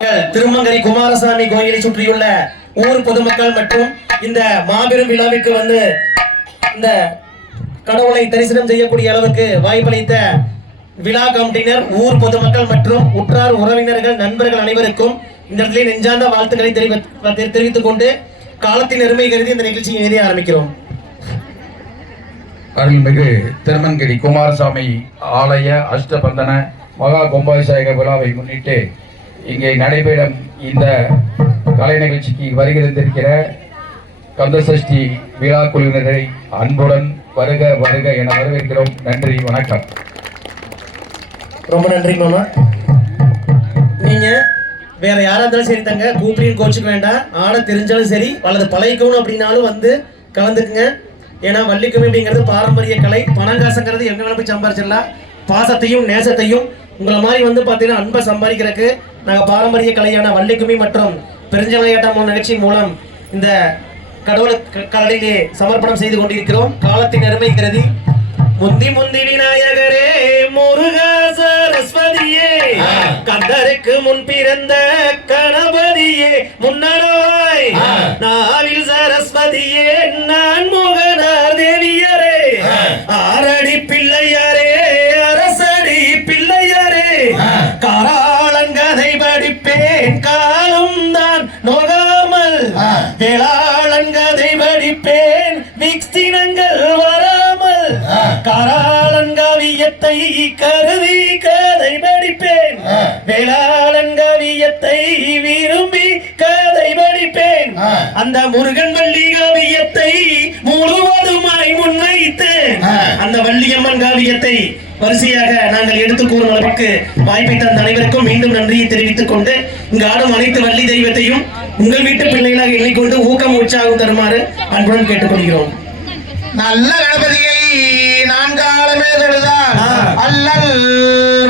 திருமங்கரை குமாரசாமி கோயிலை சுற்றியுள்ள ஊர் பொதுமக்கள் மற்றும் இந்த மாபெரும் விழாவிற்கு வந்து இந்த கடவுளை தரிசனம் செய்யக்கூடிய அளவுக்கு வாய்ப்பளித்த விழா கமிட்டியினர், ஊர் பொதுமக்கள் மற்றும் உற்றார் உறவினர்கள், நண்பர்கள் அனைவருக்கும் இந்த இடத்திலே நெஞ்சார்ந்த வாழ்த்துக்களை தெரிவித்துக் கொண்டு காலத்தின் அருமை கருதி இந்த நிகழ்ச்சியை எழுதி ஆரம்பிக்கிறோம். அருள்மிகு திருமங்கரி குமாரசாமி ஆலய அஷ்டபந்தன மகா கும்பாபிஷேக விழாவை முன்னிட்டு இங்கே நடைபெறும் இந்த கலை நிகழ்ச்சிக்கு வருகிறந்திருக்கிற கந்தசஷ்டி விழா குழுவினரை அன்புடன் வருக வருக என வரவேற்கிறோம். நன்றி, வணக்கம். ரொம்ப நன்றி மாமா. நீங்க வேற யாரா இருந்தாலும் சரி தங்க, கூப்பிட்டு கோச்சுக்க வேண்டாம். ஆட தெரிஞ்சாலும் சரி அல்லது பழகிக்கணும் அப்படின்னாலும் வந்து கலந்துக்குங்க. ஏன்னா வள்ளிக்கும்மி அப்படிங்கிறது பாரம்பரிய கலை. பணங்காசுங்கிறது எங்க வேணா போய் சம்பாரிச்சிடலாம். பாசத்தையும் நேசத்தையும் உங்களை மாதிரி வந்து பார்த்தீங்கன்னா அன்பை சம்பாதிக்கிறதுக்கு நாங்கள் பாரம்பரிய கலையான வள்ளிக்கும்மி மற்றும் பெருஞ்சலையாட்டம் நிகழ்ச்சி மூலம் இந்த கடவுளை சமர்ப்பணம் செய்து கொண்டிருக்கிறோம். காலத்தின் அருமை கருதி முந்தி முந்தி விநாயகரே, முருகா சரஸ்வதியே, கந்தருக்கு முன் பிறந்த கணபதியே, முன்னராய் நாவில் சரஸ்வதியே, நான் முகனார் தேவியரே, ஆரடி பிள்ளையாரே, அரசடி பிள்ளையாரே, காராளங்கதை படிப்பேன் காலம் தான் நோகாமல், வேளாளங்கதை படிப்பேன் விக்தினங்கள் வராமல், காராளங்காவியத்தை கருதி கதை படிப்பேன், வேளாளங்காவியத்தை விரும்பி கதை படிப்பேன், அந்த முருகன் வள்ளி காவியத்தை முழுவதுமாய் முன்வைத்தேன், அந்த வள்ளியம்மன் காவியத்தை வரிசையாக நாங்கள் எடுத்து கூறும் அளவுக்கு வாய்ப்பை தந்த அனைவருக்கும் மீண்டும் நன்றியை தெரிவித்துக் கொண்டு இங்கு ஆடும் அனைத்து வள்ளி தெய்வத்தையும் உங்கள் வீட்டு பிள்ளைகளாக எண்ணிக்கொண்டு ஊக்கம் உற்சாகம் தருமாறு அன்புடன் கேட்டுக்கொள்கிறோம். நல்ல கணபதியை நான்காலமே தொழுதான் அல்லல்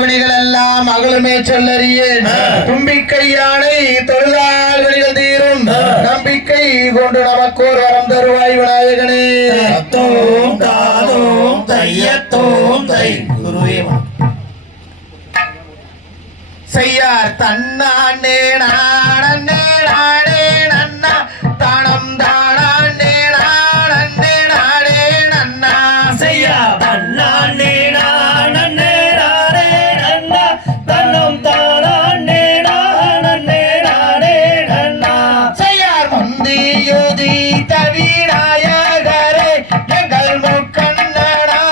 வினைகள் எல்லாம் அகலுமே சொல்லறியேன், தும்பிக்கை யானை தொழுதால் வினைகள் தீரும், நம்பிக்கை கொண்டு நமக்கோர் வரம் தருவாய் விநாயகனே. தத்தோம் தாதோம் தையத்தோம் தை குருவே செய்யார் தன்னானே நானே நானே நன்னா தானம் தானே நானே நானே நன்னா செய்யா தன்னானே நானே நானே நன்னா தன்னம் தானே நானே நானே நன்னா செய்யார் முந்தி யோதி தவிநாயகரே, எங்கள் முக்கண்ணனாருடன்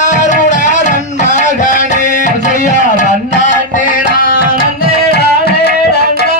மகனே. செய்யார் அண்ணானே நானே நானே நன்னா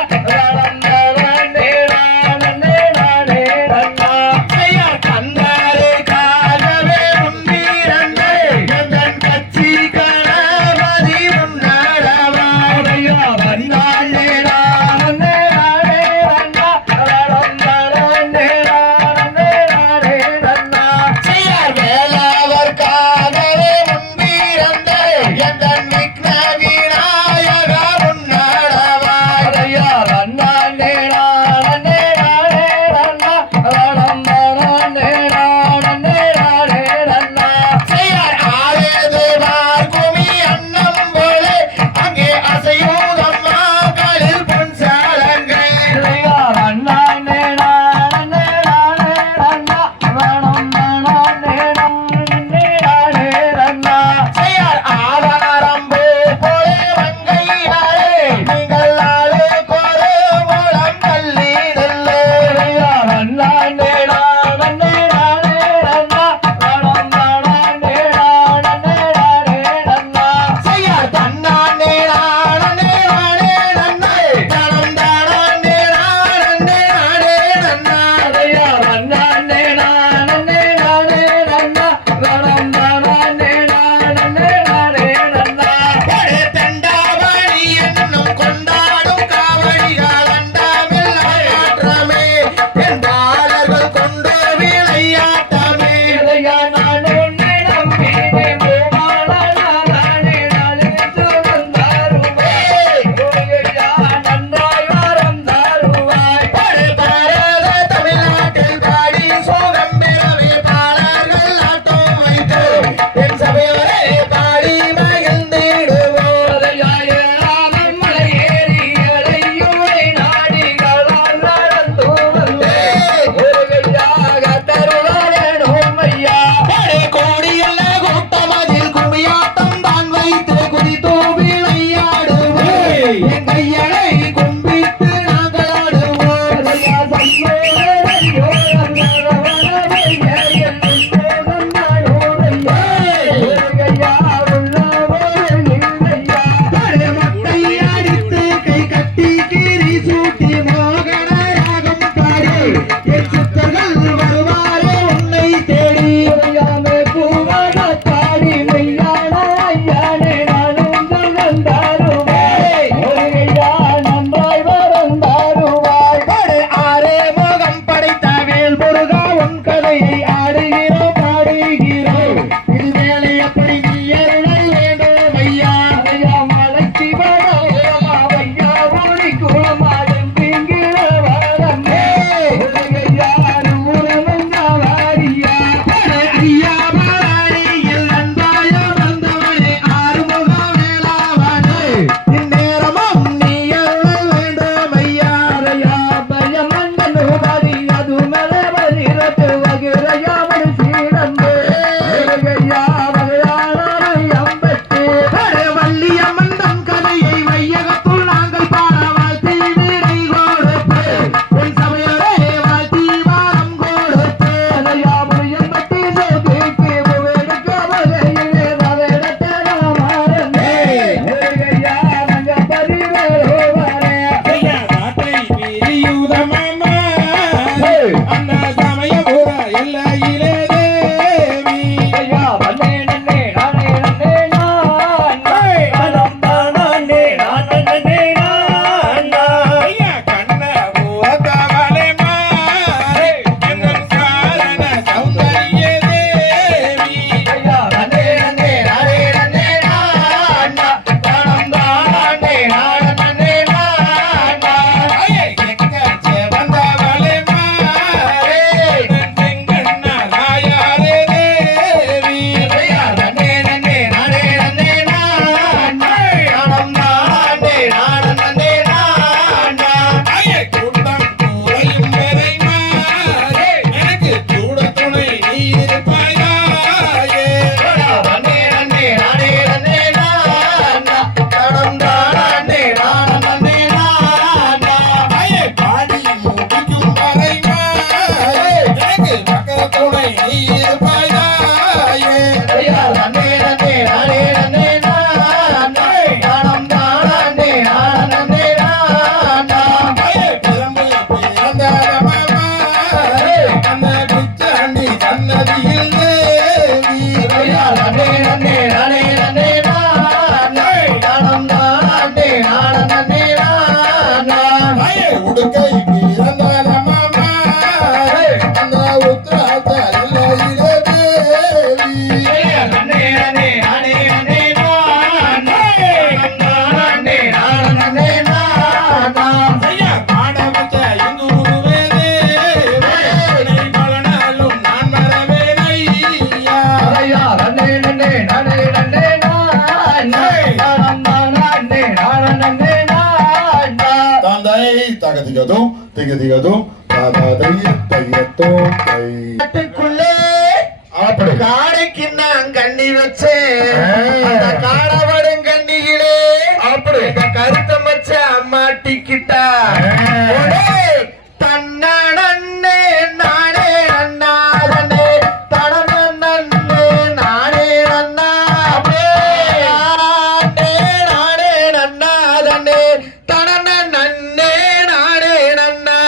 உடுக்கை பிறந்தாத மாமா அந்த உத்ராஜ இல்லையிலே தேவி நன்னே நன்னே நானே நன்னே நானே நன்னே நானே நானா ஐயா பாட வச்ச இந்துருவே தேவி பலனாலும் நான் மறவேன் ஐயா ஐயா நன்னே நன்னே நானே நன்னே நானே நன்னே நானே நானா தந்தை தகதிகதும் திகதிகதும் தையத்தோம் தை காட்டுக்குள்ளே அப்படி காடைக்கு நான் கண்ணி வச்சேன் அந்த காடவடும் கண்ணிகளே அப்படி இந்த கருத்த மச்ச மாட்டிக்கிட்டா தன்னே நானே நன்னாதனே தடனே நானே நன்னா நானே நன்னாதனே தடனே நானே நன்னா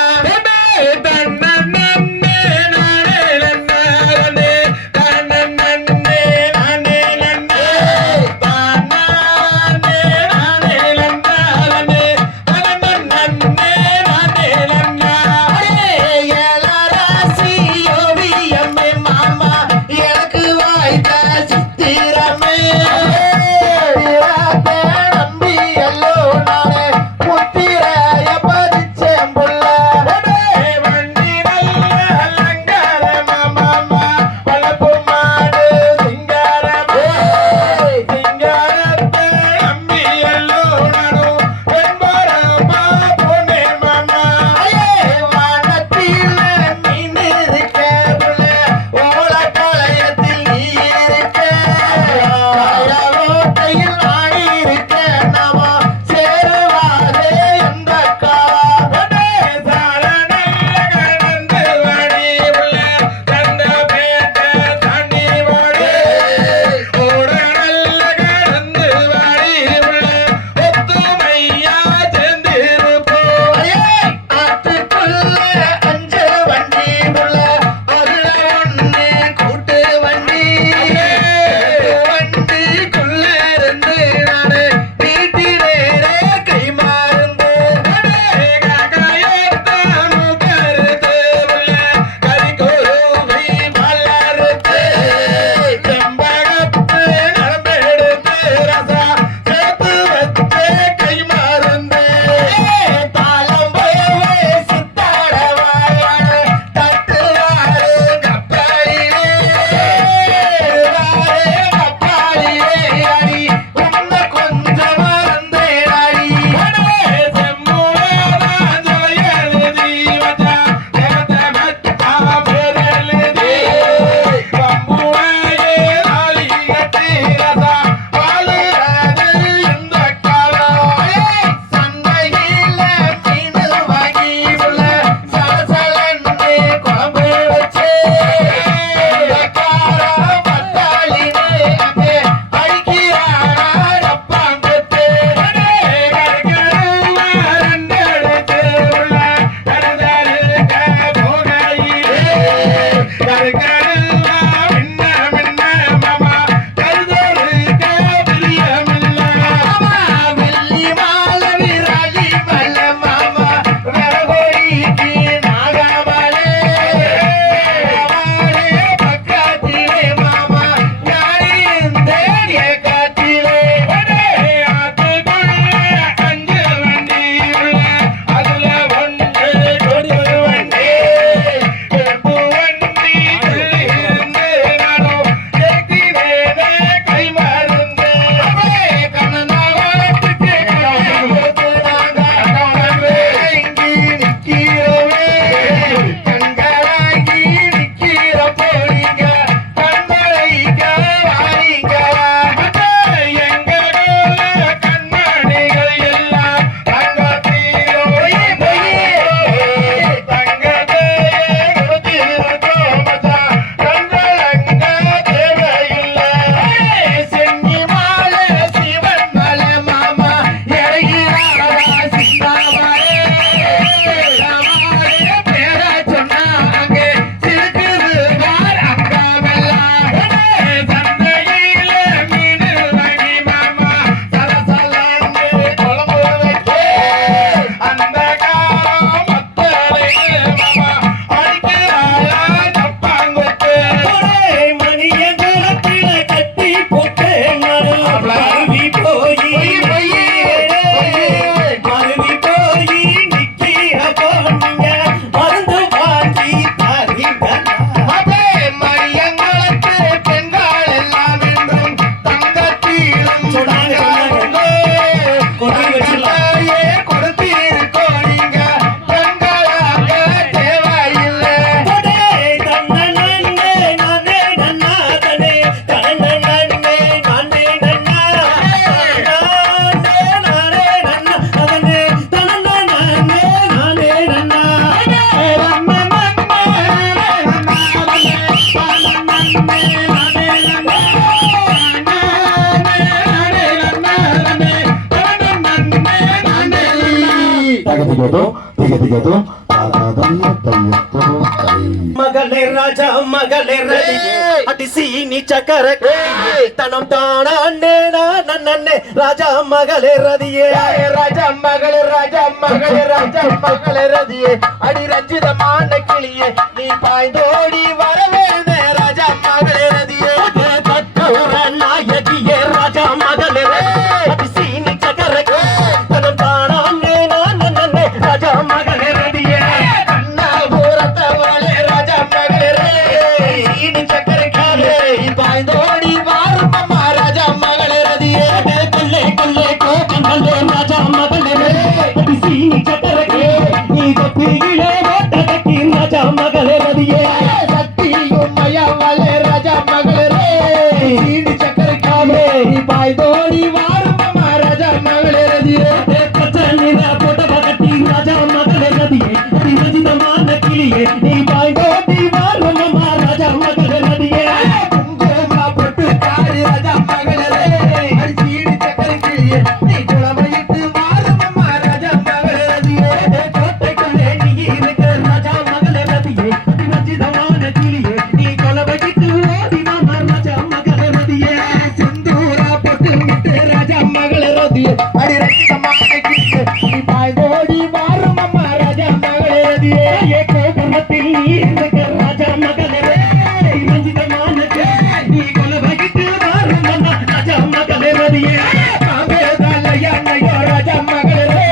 தகதிகதும் திகதிகதும் தாதாதைய தையத்தும் தை மகளே ராஜா மகளே ரதியே அடிசீனி சக்கர தனம் தானே நன்னே ராஜா மகளே ரதியே ராஜா மகளே ராஜா மகளே ராஜா மகளே ரதியே அடி ரஞ்சிதமான கிளியே நீ பாய்ந்தோடி வரவேண்டே ராஜா மகளே ரதியே கட்டூர நாயகியே ராஜா மகளே அடிசீனி சக்கர தனம் தானே நன்னே ராஜா மகளே ரதியே கண்ணா பூரத்தவளே ராஜா மகளே சீனி சக்கரை காலே பாய்ந்தோடி வாரும் அம்மா ராஜா மகளே ரதியே கொல்லே கொல்லே கோபங்களே ராஜா மகளே அடிசீனி சக்கர நீ கத்தியிலே ஓட்டதக்கி ராஜா மகளே ரதியே சக்தியும் மயவளே ராஜா மகளே சீனி சக்கரை காலே பாய்ந்தோடி வாரும் அம்மா ராஜா மகளே ரதியே நீ பாய்ந்தோடி வாரும் அம்மா ராஜா மகளே ரதியே குங்கும பொட்டு காரி ராஜா மகளே அடி சீனி சக்கரை கிளியே நீ குளமையிட்டு வாரும் அம்மா ராஜா மகளே ரதியே கோட்டைக்குள்ளே நீ இருக்க ராஜா மகளே ரதியே அதிவஞ்சிதமான கிளியே நீ கொலவையிட்டு ஓடி மாமா ராஜா மகளே ரதியே சிந்தூரா பொட்டு விட்டு ராஜா மகளே ரதியே அடி ரக்தமான கிளியே நீ பாய்ந்தோடி வாரும் அம்மா ராஜா மகளே ரதியே ஏ கோபுரத்தில் நீ இருக்க ராஜா மகளே அதிவஞ்சிதமான கிளியே நீ கொலவையிட்டு வாரும் அம்மா ராஜா மகளே ரதியே ராஜா மகளே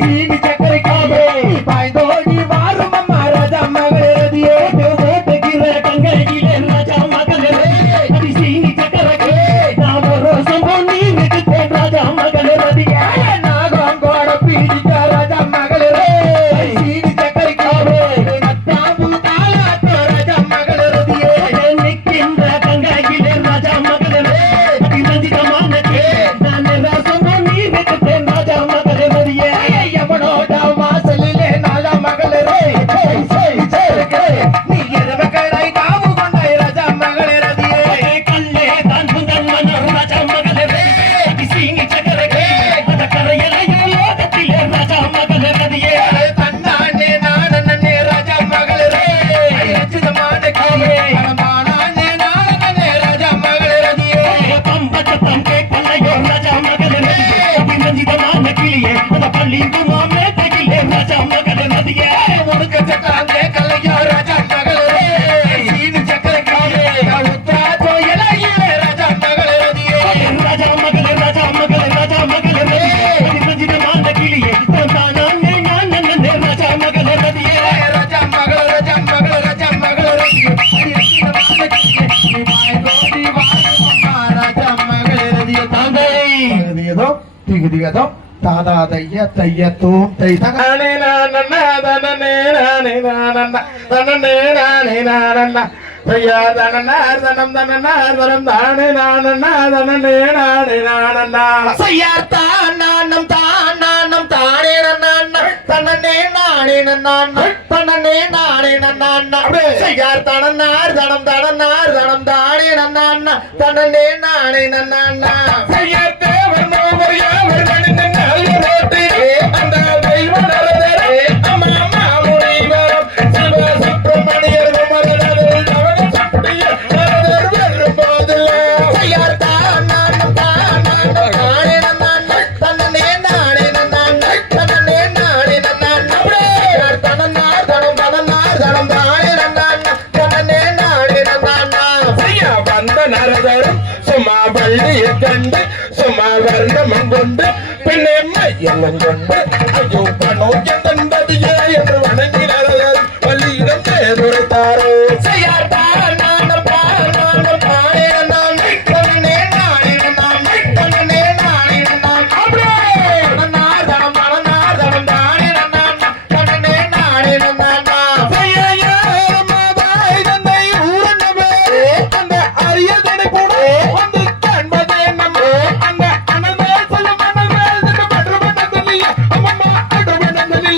சீனி சக்கரை காலே பாய்ந்தோடி வாரும் அம்மா ராஜா மகளே ரதியே ஓட்டுகிற கங்கையிலே ராஜா மகளே அதிசீனி சக்கர நாம ரோசம் நீ விட்டு ராஜா மகளே ரதியே நாகோட பீடிக்க ராஜா மகளே சீனி சக்கரை காலே நத்தாம்பு தாளாத்தோ ராஜா மகளே ரதியே நிற்கின்ற கங்கையிலே ராஜா மகளே அதிரஞ்சிதமான நானே ரோசம் நீ விட்டு ராஜா மகளே ரதியே எவனோட வாசலிலே நாளா மகளே நீ எதவ கடை காவு கொண்டாய் ராஜா மகளே ரதியே கல்லே தான் புந்தன் மன்னர் ராஜா மகளே அதிசீனி சக்கர அந்த கரையலையோ லோகத்திலே ராஜா மகளே ரதியே தன்னானே நானே ராஜா மகளே ரச்சிதமான கிளியே பரமானே நானே ராஜா மகளே ரதியே பம்பச்சத்தம் கேட்கலையோ ராஜா மகளே அதிரஞ்சிதமான கிளியே அந்த பள்ளி குமாமே தகிலே ராஜா மகளே ரதியே முடுக்க சட்டாங்கே கல்லையோ ராஜா மகளே சீனி சக்கரை காலே உத்ராஜோ இலையிலே ராஜா மகளே ரதியே ராஜா மகளே ராஜா மகளே ராஜா மகளே அதிரஞ்சிதமான கிளியே தானே நானே ராஜா மகளே ரதியே ராஜா மகளே ராஜா மகளே ராஜா மகளே ரதியே ரச்சிதமான கிளியே நீ பாய்ந்தோடி வாரும் அம்மா ராஜா மகளே ரதியே தாந்தை தகதியதோ திகதிகதோ தாதா தைய தையத்தோம் தை தக நானே நானண்ணா தனனே நானே நானண்ணா தனனே நானே நானண்ணா ஐயா தனனா தனம் தனனா தனம் தானே நானண்ணா தனனே நானே நானண்ணா செய்யார்த்தான் நானும் தானே நன்னான் தன்னே நானே நன்னான் தன்னே நானே நன்னான் செய்யார் தனனார் தனம் தனனார் தனம் தானே நன்னான் தன்னே நானே நன்னான் செய்யத்தேவர் நோவர் யாவர் கணிந்த ரோட்டே அந்த தெய்வ நரதரே அம்மா மாமுனி வரம் சிவ சுப்பிரமணியர் குமரனதில் அவன சுட்டிய நரதர் வெறும் போதில்லை செய்யார்த்தான் நானும் தானே நன்னான் தன்னே நானே நன்னான் தன்னே நானே நன்னான் செய்யார் தனனார் தனம் தனனார் தனம் தானே நன்னான் தன்னே நானே நன்னான் செய்ய வந்த நரதரும் சும்மா பள்ளியை கண்டு சும்மா வர்ணமம் கொண்டு பின்னே மையமும் கொண்டு ஐயோ பணோக்கிய தந்ததியே என்று வணங்கி நரதர் பள்ளியிடம் தேர்வுரைத்தாரோ செய்யார்த்தான் நானும் தானே நன்னான் தன்னே நானே நன்னான் தன்னே நானே நன்னான் தனனார் தனம் தனனார் தனம் தானே நன்னான் தன்னே நானே நன்னான் செய்ய மாதாய் தந்தை ஊரன்னவே அந்த அரியதனை கூட வந்து காண்பதே நம்ம அந்த அனந்தல் சொல்லும் அனந்தல் பற்று பண்ணதில்லையா அம்மம்மா அடு பண்ணதில்லையா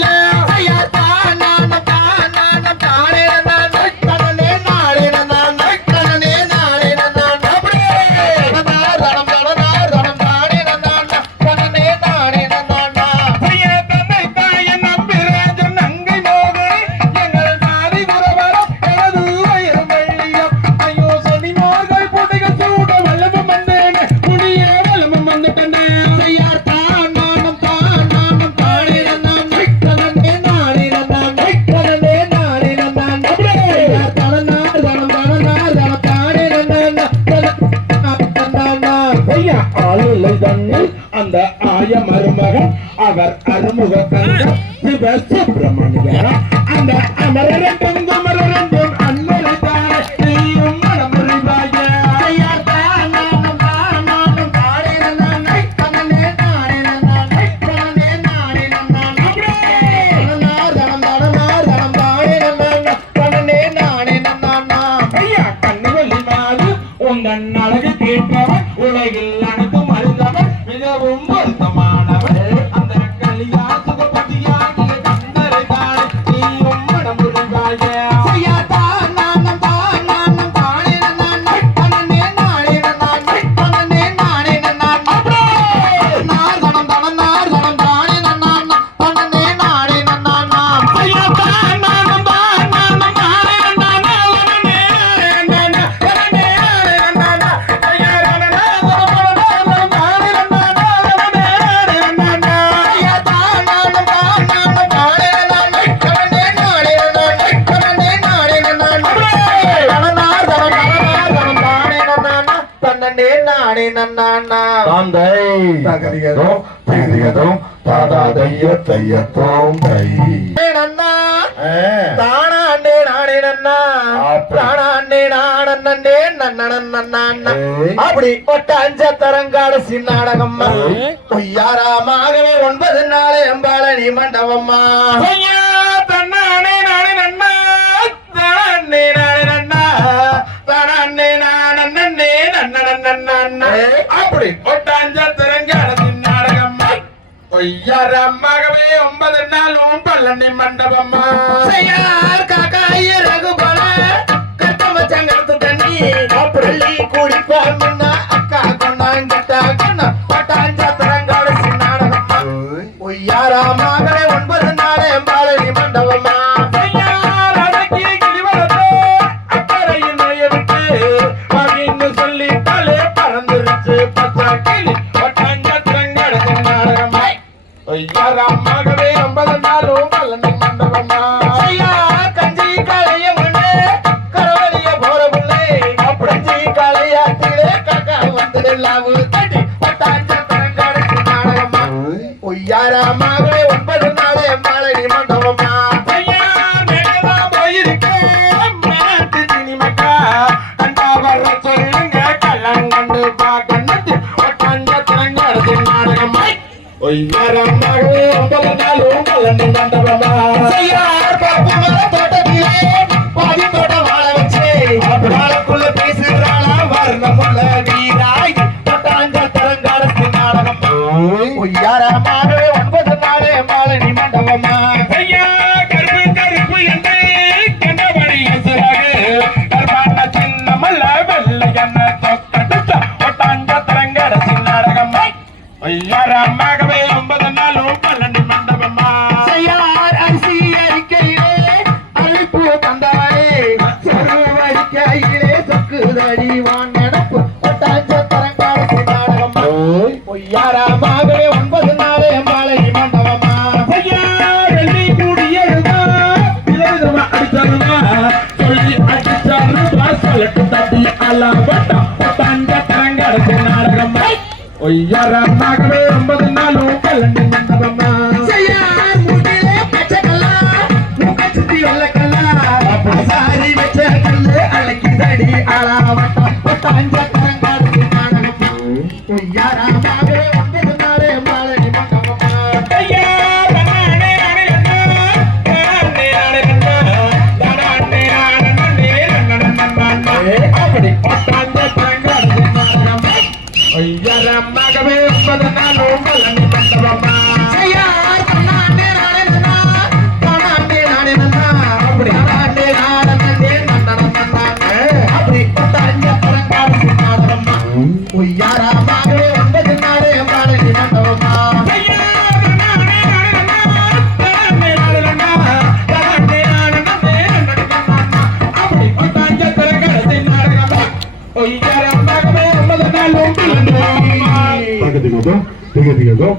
மருமகன் அவர் அருமுக தங்க சிவ சுப்பிரமணியர் அந்த அமரரண்டும் குமரரண்டும் அன்னலதான நீயும் மனமுறிவாய உங்கள் அழகு கேட்பவன் உலகில் அனைத்தும் அறிந்தவன் மிகவும் பொருத்தமானவன் அந்த கலியா சுகபதியாகிய கந்தரை தானே நீயும் மனம் புரிவாய அப்படி ஒட்டாஞ்சத்தரங்காலசி நாடகம் பொய்யாராமாகவே 9 நாள் எம்பாளனி மண்டபம்மா தன்னானே நானே நன்னா தானே நானே நன்னா தானே நானே நன்னா அப்படி ஒட்டாஞ்சத்தரங்காலசி நாடகம் பொய்யாராமாகவே 9 நாள் பழனி மண்டபம்மா காக்காய ரகுபல கட்டமச்சங்கத்து தண்ணி பள்ளி குடிப்பார்னா அக்கா கொண்டாங்கட்டா கண்ணா பட்டாஞ்சத்திரங்காலசி நாடகம் பொய்யாராமாகவே 9 நாள் எம்பாளனி மண்டபம்மா சொல்லி தலை பறந்துருச்சு பச்சா கிளி பட்டாஞ்சத்திரங்காலசி நாடகம் பொய்யாராமாகவே 9 நாள் பழனி மண்டபம்மா கஞ்சி காளைய முன்னே கரவழிய போற புள்ளே அப்படி காளையாத்திலே காக்கா வந்து லாவு தட்டி பட்டாஞ்சத்திரங்காலசி நாடகம்மா பொய்யாராமாகவே 9 நாள் எம்பாளனி மண்டபம்மா பொய்யாராமாகவே 9 நாள் பழனி மண்டபம்மா தோட்டத்திலே பாதி தோட்டம் வாழ வச்சு வாழக்குள்ள பேசுகிறாளா வர்ணமுள்ள வீராய் பட்டாஞ்சத்திரங்காலசி நாடகம் பொய்யாராமாகவே 9 நாள் பழனி மண்டபம்மா கருப்பு கருப்பு என்று கண்டபடி கர்ப்பாண்ட சின்னமல்ல வெள்ளை என்ன தொக்கட்டுச்ச பட்டாஞ்சத்திரங்காலசி நாடகம் பொய்யாராமாகவே 9 நாள் பழனி மண்டபம்மா அரிசி அறிக்கையிலே அழைப்பு தந்தாரே அறிக்கையிலே சொக்குதடி வான் நடப்பு பட்டாஞ்சத்திரங்காலசி நாடகம் பொய்யாராமாகவே 9 நாள் பழனி மண்டபம்மா வெள்ளி கூடியதுமா விதவிதமா அடிச்சாருமா சொல்லி அடிச்சாருமா சொல்லட்டு தட்டி அல்லா பட்டா பட்டாஞ்சத்திரங்காலசி நாடகம் பொய்யாராமாகவே 9 நாள் பழனி மண்டபம்மா சாரி வச்ச கல்லு அழைக்குதடி அளாவட்டம் பட்டாஞ்சத்திரங்காலசி நாடகம் பொய்யாராமாகவே 9 நாள் பழனி மண்டபம்மா அப்படி பட்டாஞ்சத்திரங்காலசி நாடகம் பொய்யாராமாகவே 9 நாள் பழனி மண்டபம்மா அப்படி பட்டாஞ்சத்திரங்காலசி நாடகம் பொய்யாராமாகவே 9 நாள் பழனி மண்டபம்மா அப்படி பட்டாஞ்சத்திரங்காலசி நாடகம் பொய்யாராமாகவே 9 நாள் பழனி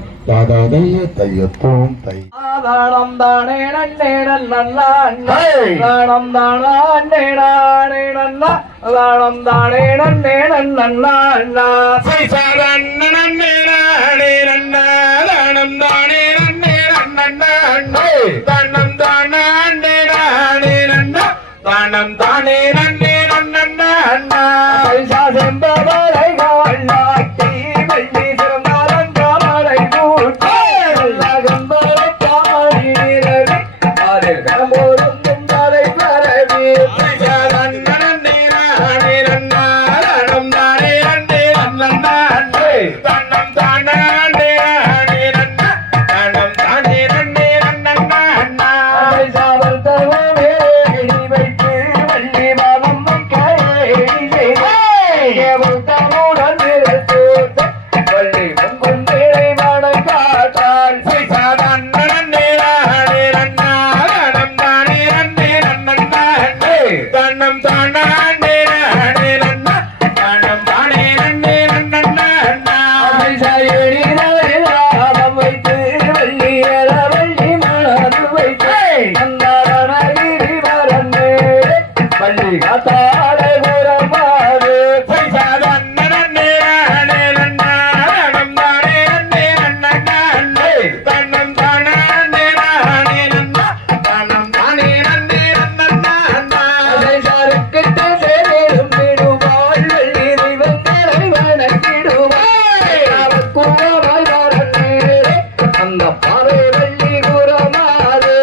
மண்டபம்மா தாதாதைய தையத்தோம் தை தானம் தானே நன்னே நன்னா தானம் தானா நன்னே நானே நன்னா தானம் தானே நன்னே நன்னா நன்னே நானே நன்னா தானம் தானே நன்னே நன்னா தானம் தானே நானே நன்னா தானம் தானே நன்னே நன்னா பைசா செம்பவரை காட்டி வெள்ளி சிறந்தாரன் காமரை கூட்டி கம்பரை காமரி நிறவி அதில் கம்போரும் கும்பரை பரவி நன்னே நானே நன்னா தானம் தானே நன்னே நன்னா தானம் தானே நானே நன்னா தானம் தானே நன்னே நன்னா பைசாவர் தருவே எண்ணி வைத்து வள்ளி பாதம் தமுடன் வள்ளி பொங்கும் வேலை மனம் காட்டாள் நன்னே நானே நன்னா தானம் தானே நன்னே நன்னா தானம் தானே நானே நன்னா தானம் தானே நன்னே நன்னா பைசா எழிலாய் ராகம் வைத்து வள்ளி வள்ளி மனது வைத்து அந்தாரணகிரி வரந்தே வள்ளி காத்தாட குரமாறு பைசாருக்கிட்டு சேரும் விடுவாள் வள்ளி தெய்வங்களை வணங்கிடுவாள் குரமாய் வரந்தே அந்த பாறை வள்ளி குரமாறு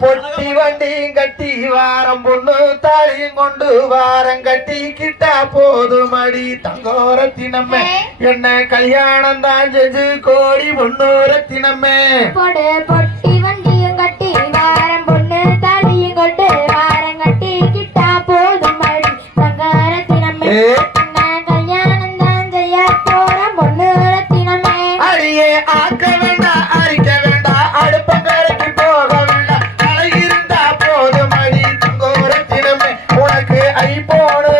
பொட்டி வண்டியும் கட்டி வாரம் பொண்ணு தாலியும் கொண்டு வாரம் கட்டி கிட்டா போதுமடி தங்கோரத்தினமே என்ன கல்யாணம் தான் செஞ்சு கோடி பொண்ணோரத்தினமே பொட்டி வண்டியும் கட்டி வாரம் பொண்ணு தாலியும் கொண்டு வாரம் கட்டி கிட்டா போதும் மடி தங்கரத்தினமே கல்யாணம் தான் செய்ய போற பொண்ணு ரத்தினமே அடியே ஆக்க வேண்டாம் அரிக்க வேண்டாம் அடுப்பங்கரைக்கு போக வேண்டாம் தலை இருந்தா போதுமடி தங்கோரத்தினமே உனக்கு ஐபோனு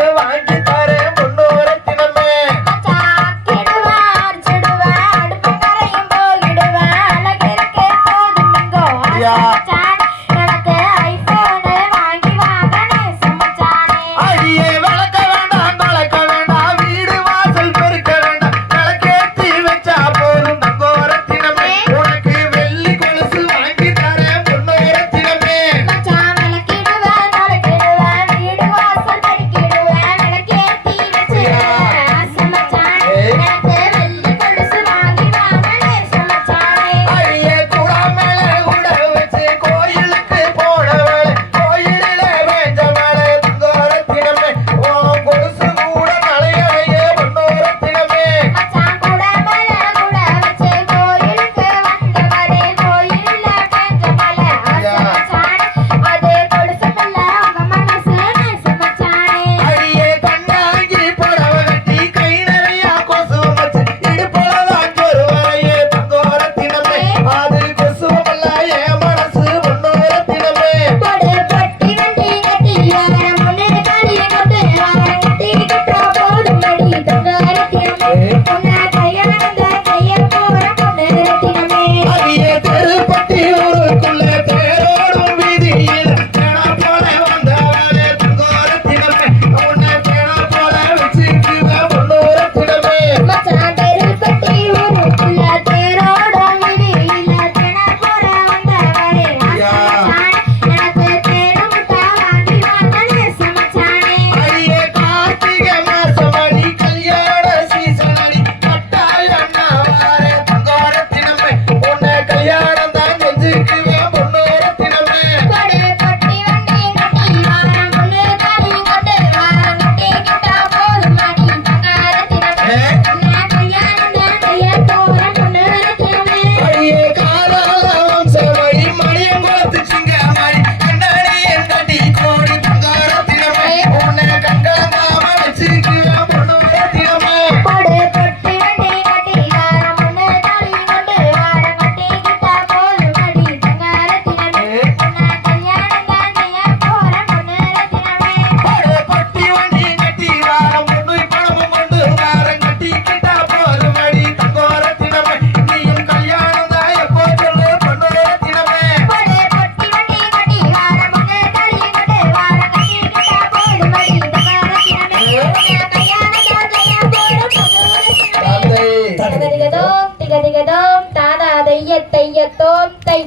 தையத்தோம் தை.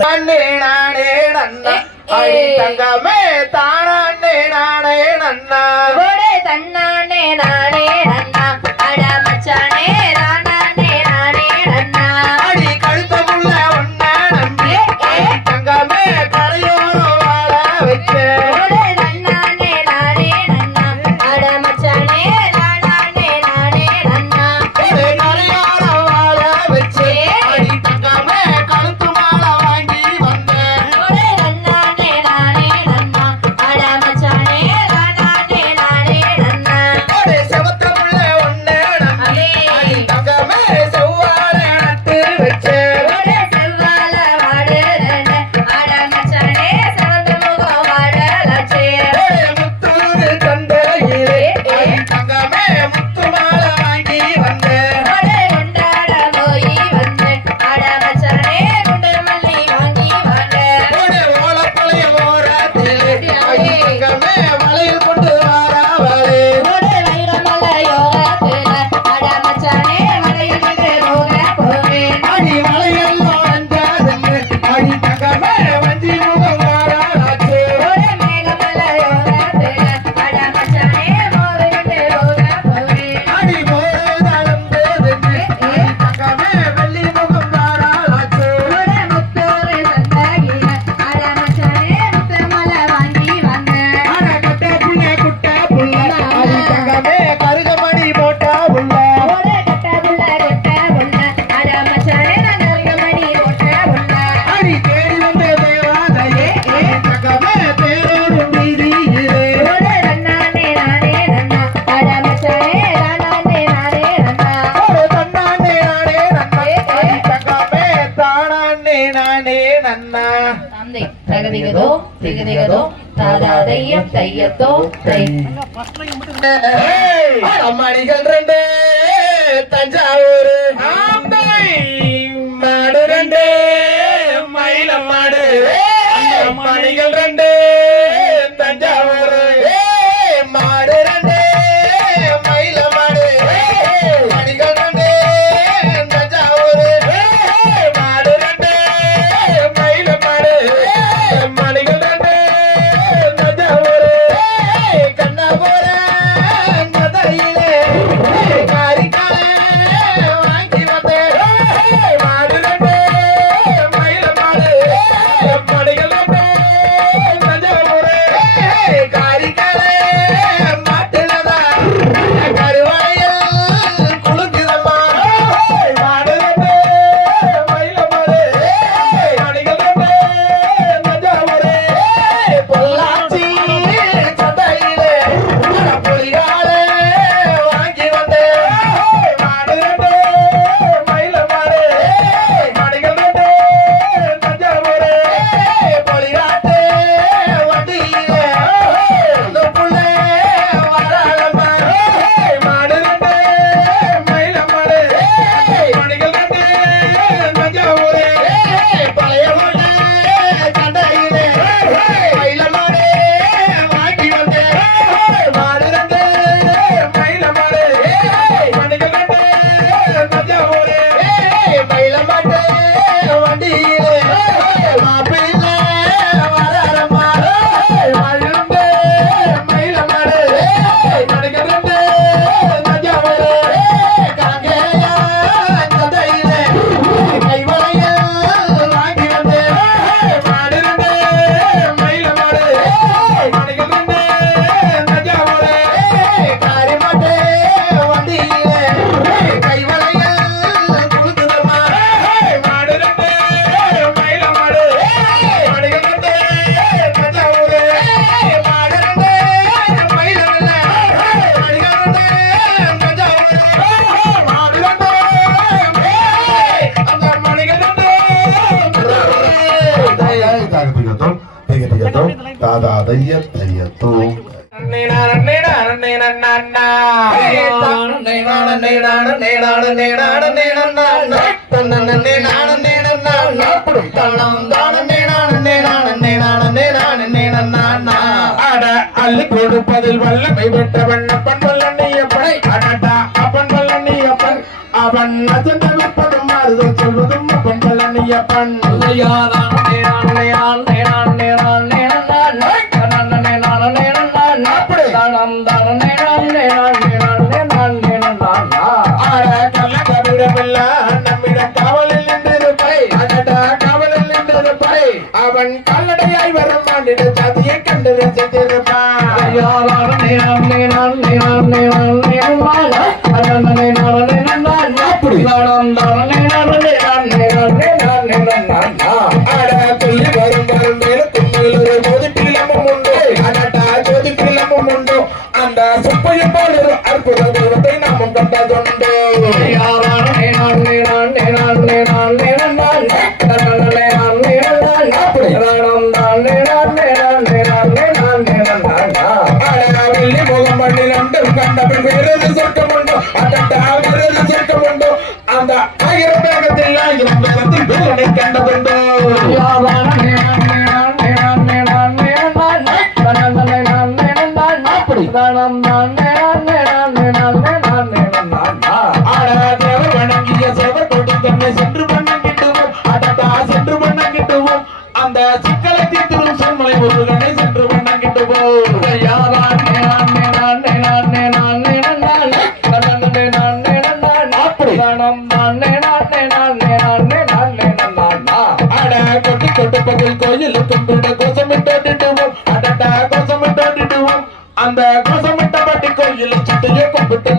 நானே நானே நன்னா அடி தங்கமே தானே நானே நன்னா ஓடே தன்னானே நானே நன்னா அட மச்சானே நானே நானே நன்னா. அடி கழுத்தமுள்ள ஒன்ன நம்பி அடி தங்கமே கரையோரம் வாழ வச்ச ஓடே தன்னானே நானே நன்னா அட மச்சானே நானே நானே நன்னா. கரையோரம் வாழ வச்ச அடி தங்கமே கழுத்து மாலை வாங்கி வந்தேன் ஓடே தன்னானே நானே நன்னா அட மச்சானே நானே நானே நன்னா. அடி செவத்தமுள்ள ஒன்ன நம்பி அடி தங்கமே செவ்வாழை நட்டு வச்ச ஓடே செவ்வாழ வாடுறேன் அட மச்சானே செவந்த முகம் வாடலாச்சே. முத்தூரு தந்தையிலே அடி தங்கமே முத்து மாலை வாங்கி வந்தேன் ஓடே கொண்டாட போய் வந்தேன் அட மச்சானே குண்டு மல்லி வாங்கி வந்தேன். ஓலப்பழைய ஓரத்திலே அடி தங்கமே வளையல் கொண்டு வாராவளே ஓடே வைரமலை யோகத்துல அட மச்சானே மலையில் நின்று போக போவேன். அடி வளையெல்லாம் வந்தாதுன்னு அடி தங்கமே வஞ்சி முகம் வாராளாச்சே ஓடே மேகமலை யோகத்துல அட மச்சானே மோது நின்று போக போவேன். அடி போதாலும் போதுன்னு அடி தங்கமே வெள்ளி முகம் வாராளாச்சே ஓடே முத்தூரு சந்தகில அட மச்சானே முத்தமலை வாங்கி வந்தேன். அட கட்ட புள்ள குட்ட புள்ள அடி தங்கமே கருகமணி போட்டா புள்ள ஓடே கட்ட புள்ள அட மச்சானே நான் கருகமணி போட்ட புள்ள. அடி தேடி வந்த தேவாதையே அடி தங்கமே பேரோடு வீதியிலே ஓடே தன்னானே நானே நன்னா அட மச்சானே நானே நானே நன்னா. ஒரு தன்னானே நானே நன்னா அடி தங்கமே தானானே நானே நன்னா தந்தை தகதிகதோ திகதிகதோ தாதா தையம் தையத்தோ தை. மணிகள் ரெண்டு தஞ்சாவூர் மாடு ரெண்டு மயிலம் மாடு மணிகள் ரெண்டு தஞ்சாவூர் மாடு ரெண்டு மயில மாடு மணிகள் ரெண்டு தஞ்சாவூர் மாடு ரெண்டு மயில மாடு மணிகள் ரெண்டு தஞ்சாவூர் கண்ணபுர கதையிலே காரிக்காலே வாங்கி வந்தேன் மாடு ரெண்டு மயில மாடு மணிகள் ரெண்டு தஞ்சாவூர் காரிக்காலே மாட்டுலதா கருவாயில் குலுக்குதம்மா மாடு ரெண்டு மயில மாடு மணிகள் ரெண்டு தஞ்சாவூர் பொள்ளாச்சி சந்தையிலே புலிகாலே வாங்கி வந்தேன் மாடு ரெண்டு மயில மாடு மணிகள் ரெண்டு தஞ்சாவூர் பொலிகாட்டு வண்டியிலே அந்த புள்ளே வராளம்மா மாடு ரெண்டு மயில மாடு மணிகள் ரெண்டு தஞ்சாவூர் பழைய மாடு சந்தையிலே மயில மாடு வாங்கி வந்தேன் மாடு ரெண்டு மயில மாடு மணிகள் ரெண்டு தஞ்சாவூர் மயில மாட்டு வண்டியிலே மாப்பிள்ளை வராரம்மா மாடு ரெண்டு மயில மாடு மணிகள் ரெண்டு தஞ்சாவூர் காங்கேயா சந்தையிலே கைவளையல் வாங்கி வந்தேன் மாடு ரெண்டு மயில மாடு மணிகள் ரெண்டு தஞ்சாவூர் காரி மாட்டு வண்டியிலே கைவளையல் குலுக்குதம்மா மாடு ரெண்டு மயில மாடு மணிகள் ரெண்டு தஞ்சாவூர் மாடு ரெண்டு மயில இல்ல மணிகள் ரெண்டு தஞ்சாவூர் மாடு ரெண்டு அந்த மணிகள் ரெண்டு தாதா தைய தையத்தோ அள்ளி கொடுப்பதில் வல்லமை பெற்றவன் அப்பன் வல்லண்ணியப்பன் அடடா அப்பன் வல்லண்ணியப்பன் அவன் அஜந்தவிப்படும் ஆறுதல் சொல்வதும் பொங்கல் அணியப்பன் நம்மிடம் காவலில் நின்றிருப்பாய் அடடா காவலில் நின்றிருப்பாய் அவன் கால்நடையாய் வரும் மாநில ஜாதியை கண்டு ரசித்திருப்பான் சொல்லி வரும் வரும் மேல கும்மையில் ஒரு ஜோதி பிள்ளமும் உண்டு அடடா ஜோதி பிள்ளமும் உண்டு அந்த சுப்பையும் போல் ஒரு அற்புத தெய்வத்தை நாமும் கண்டதுண்டு வெள்ளி முகம் பண்ணிலும் கண்டபின் வேறது சொர்க்கமுண்டோ அடடா வேறது சொர்க்கமுண்டோ அந்த ஆயிரம் வேகத்தில் ஆயிரம் வேகத்தில் வேலனை கண்டதுண்டோ வணங்கிய சேவர் கொடி தன்னை சென்று பண்ணங்கிட்டுவோம் அடடா சென்று பண்ணங்கிட்டுவோம் அந்த சிக்கலை தீர்த்திடும் சன்மலை முருகனை சென்று பண்ணங்கிட்டுவோம் கொட்டி கொட்டுப்பதில் கோயில் கும்பிட கோசமிட்டோடிடுவோம் அடடா கோசமிட்டோடிடுவோம் அந்த கோசமிட்டப்பட்டி கோயில் சுட்டியை கும்பிட்டு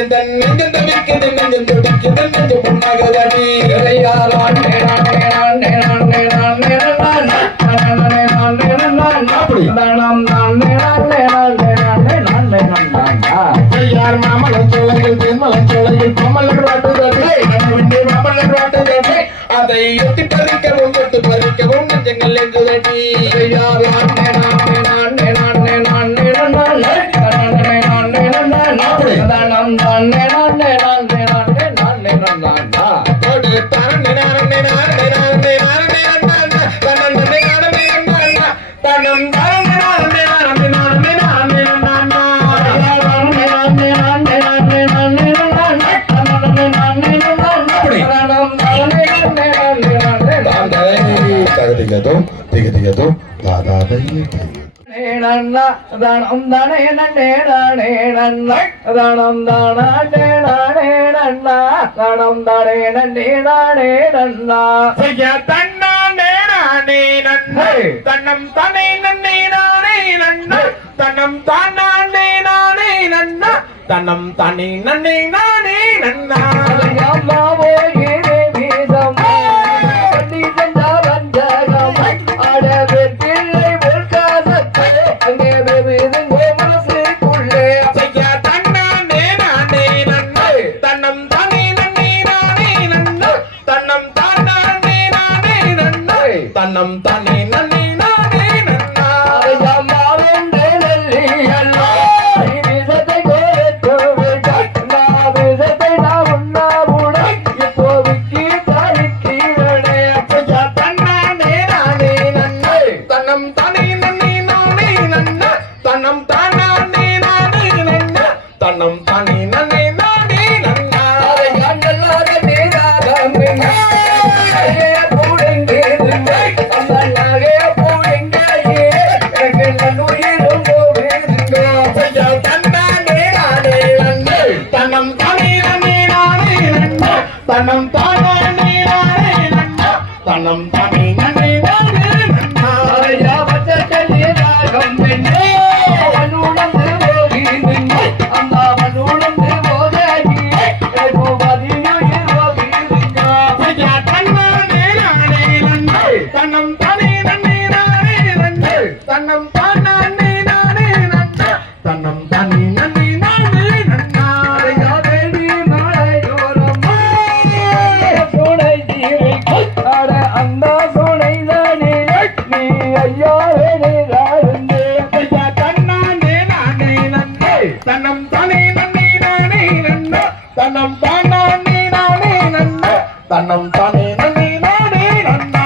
எந்த நெஞ்சம் தவிர்க்கிறது நெஞ்சம் துடிக்கிறது நெஞ்சம் பொன்னாகதடி யார் மாமலர் சோலையில் தேன்மலர் சோலையில் கோமலர் மாமலர் வாட்டுதடி அதை எட்டி பறிக்கவும் தொட்டு பறிக்கவும் நெஞ்சங்கள் எங்குதடி திகதிகதோ தாதாதையே தனம் தானே நன்னே நானே நன்னா தனம் தானே நானே நன்னா தனம் தானே நன்னே நானே நன்னா தன்னானே நானே நன்னா தன்னம் தானே நன்னே நானே நன்னா தன்னம் தானே நானே நன்னா தன்னம் தானே நன்னே நானே நன்னா அம்மாவோ ஏனே வீதம் பள்ளி செஞ்சா வந்தகம் ஆடவே பிள்ளை பொற்காசத்தை அங்கே வெவிதுங்கோ மனசுக்குள்ளே செய்யா தன்னானே நானே நன்னா தன்னம் தானே நன்னே நானே நன்னா தன்னம் தானே நானே நன்னா தன்னம் தானே நன்னே நானே நன்னா அம்மாவென்றே நல்லி அல்லா விசத்தை கோரத்து விட்டாய் நான் விசத்தை நான் உண்ணா உடை இப்போ விக்கி தாரிக்கி விடே செய்யா தன்னானே நானே நன்னா தன்னம் தானே நன்னே நானே நன்னா தன்னம் தானே நானே நன்னா தன்னம் தானே நன்னே நானே நன்னா கண்ணல்லாத நீராகம் பூடெங்கே அந்த நகை பூடெங்கே எனக்கு நன்னுயிரும் போவேதுங்க செய்யா தன்னானே நானே நன்னா தன்னம் தானே நன்னே நானே நன்னா தன்னம் தானே நானே நன்னா தன்னம் தானே நன்னே நானே நன்னா பச்சை ராகம் பெண்ணே அவனுடந்து போகிதுங்க அந்த அவனுடந்து போதாகி பதினுயிர் போகிதுங்க செய்யா தன்னானே நானே நன்னா தன்னம் தானே நன்னே நானே நன்னா தன்னம் தானே நானே நன்னா தன்னம் தானே நன்னே நானே நன்னா தேவி மலையோரம் சோனை தீவை அட அந்த சோனை தானே நீ ஐயா வேணே செய்யா தன்னானே நானே நன்னே தன்னம் தானே நன்னே நானே நன்னா தன்னம் தானே நானே தன்னம் தானே நன்னே நானே நன்னா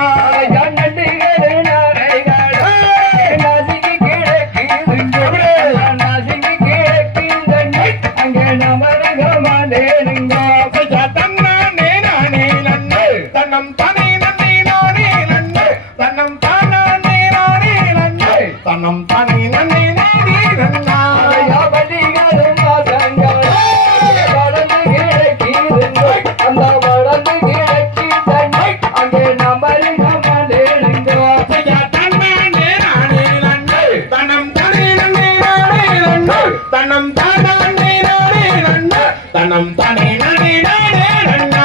தன்னம் தானே நன்னே நானே நன்னே தன்னம் தானே நானே நன்னே தன்னம் தானே நன்னே நானே நன்னா தன்னம் தானே நானே நன்னா தன்னம் தானே நானே நானே நன்னா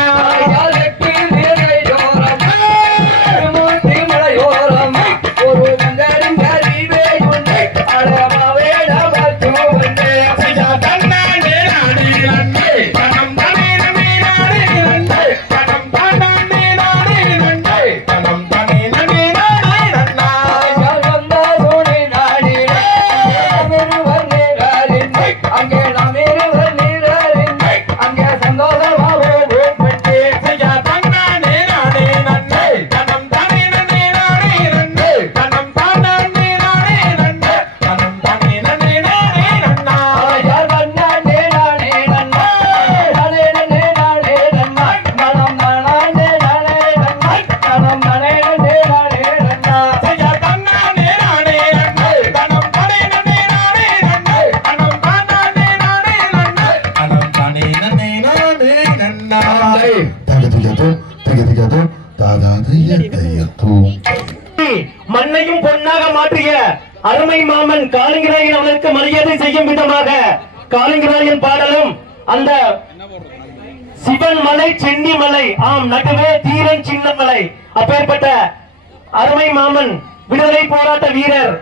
மண்ணையும் பொன்னாக மாற்றிய அருமை மாமன் காளிங்கராயன் அவர்களுக்கு மரியாதை செய்யும் விதமாக காளிங்கராயன் பாடலும் அந்த சிவன் மலை சென்னி மலை ஆம் நடுவே தீரன் சின்ன மலை அப்பேற்பட்ட அருமை மாமன் விடுதலை போராட்ட வீரர்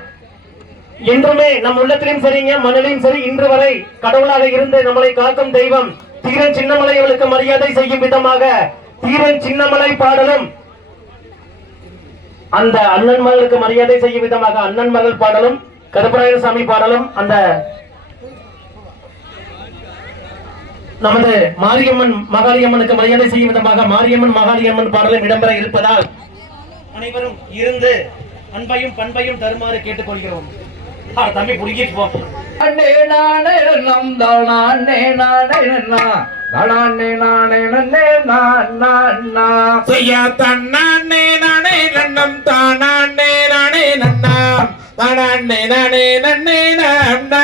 என்றுமே நம் உள்ளத்திலும் சரிங்க மனதிலும் சரி இன்று வரை கடவுளாக இருந்து நம்மளை காக்கும் தெய்வம் தீரன் சின்னமலை அவர்களுக்கு மரியாதை செய்யும் விதமாக தீரன் சின்னமலை பாடலும் அந்த அண்ணன் மகளுக்கு மரியாதை செய்யும் விதமாக அண்ணன் மகள் பாடலும் கருப்பராயசாமி பாடலும் அந்த நமது மாரியம்மன் மகாளியம்மனுக்கு மரியாதை செய்யும் விதமாக மாரியம்மன் மகாளியம்மன் பாடலும் இடம்பெற இருப்பதால் அனைவரும் இருந்து அன்பையும் பண்பையும் தருமாறு கேட்டுக்கொள்கிறோம். தம்பி புடிக்கிட்டு போ. அண்ணே நானே நம் தானே நானே நானே நானே நன்னே நானா செய்யா தன்னானே நானே நன்னம் தானே நானே நன்னாம் தானே நானே நன்னே நன்னா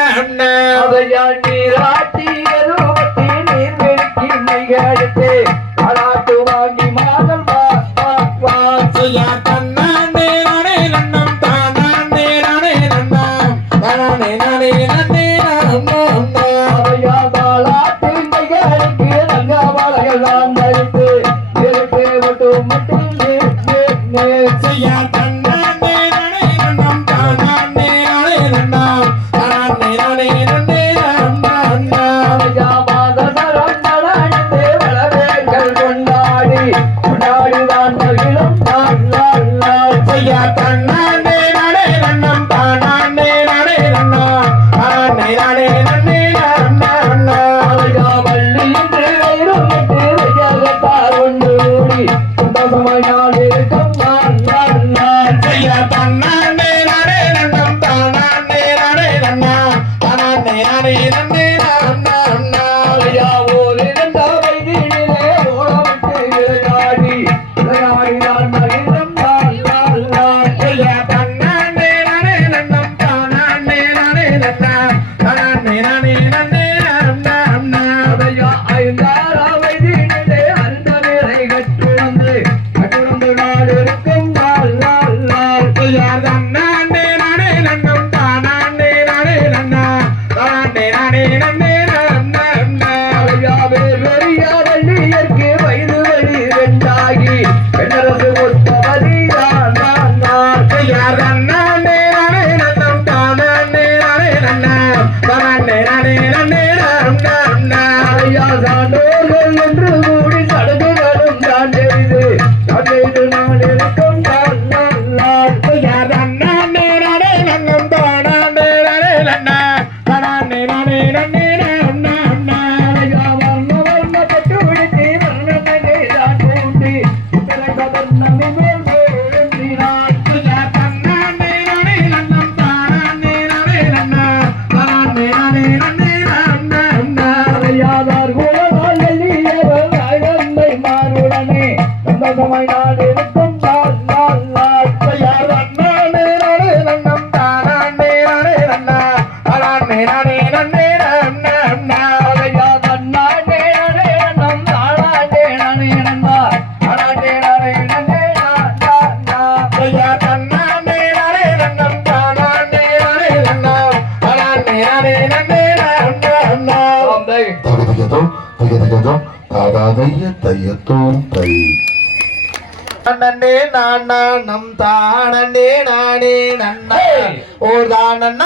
அதையா நீராட்டி எருவத்தி நீர் வெடிக்கி மைகடுத்து அடாட்டு வாங்கி மாதம் வா செய்யா தன்னானே நானே நன்னம் தானே நானே நன்னாம் தானே நானே நன்னே நன்னா அதையா பாலாட்டு மைகடுக்கு ரங்க வளையெல்லாம் தரித்து இருக்கு மட்டும் மட்டும் செய்யா தன்னானே நானே நன்னம் தானே நானே நன்னாம் தானே நானே நன்னே நன்னா அதையா மாத சரண் வளவேர்கள் கொண்டாடி கொண்டாடிதான் மகிழும் நாள் செய்யா தன்னானே நானே நன்னம் தானே நானே நன்னாம் தானே நானே நன்னே நன்னா அதையா வள்ளி என்று வைரமிட்டு வையகத்தார் ஒன்று கூடி சந்தோஷமாய் இருக்கும் நாள் செய்யா தன்னானே நானே நன்னம் தானே நானே நன்னாம் தானே நானே நன்னே நன்னா அதையா ஓரிருந்த வைதியிலே ஓடவிட்டு விளையாடி விளையாடிதான் மகிழும் நாள் செய்யா தன்னானே நானே நன்னம் தானே நானே நன்னாம் தானே நானே நன்னே நன்னா அதையா ஐந்தாரா வைதியிலே அந்த வேலை கட்டுணந்து நாடு இருக்கும் நாள் செய்யா தன்னானே நானே நன்னம் தானே நானே நன்னாம் தானே நானே நன்னே நன்னா அதையா பெரிய வள்ளியர்க்கு வயது வழி ரெண்டாகி பெண்ணரசு ஒத்த வழிதான் செய்யா தன்னானே நானே நன்னம் தானே நானே நன்னாம் தானே நானே நன்னே நன்னா ஐயா சான்றோர்கள் என்று கூடி சடங்குகளும் தான் செய்து நான் இருக்கும் நாள் செய்யா தன்னானே நானே நன்னம் தானே நானே நன்னாம் தானே நானே நன்னே நன்னா ஐயா வர்ண வர்ண பட்டு விடுத்தி வர்ணனை தான் தூண்டி தாதாதைய தையத்தோம் தை நன்னே நானம் தானே நானே நன்னா ஓர் தானம்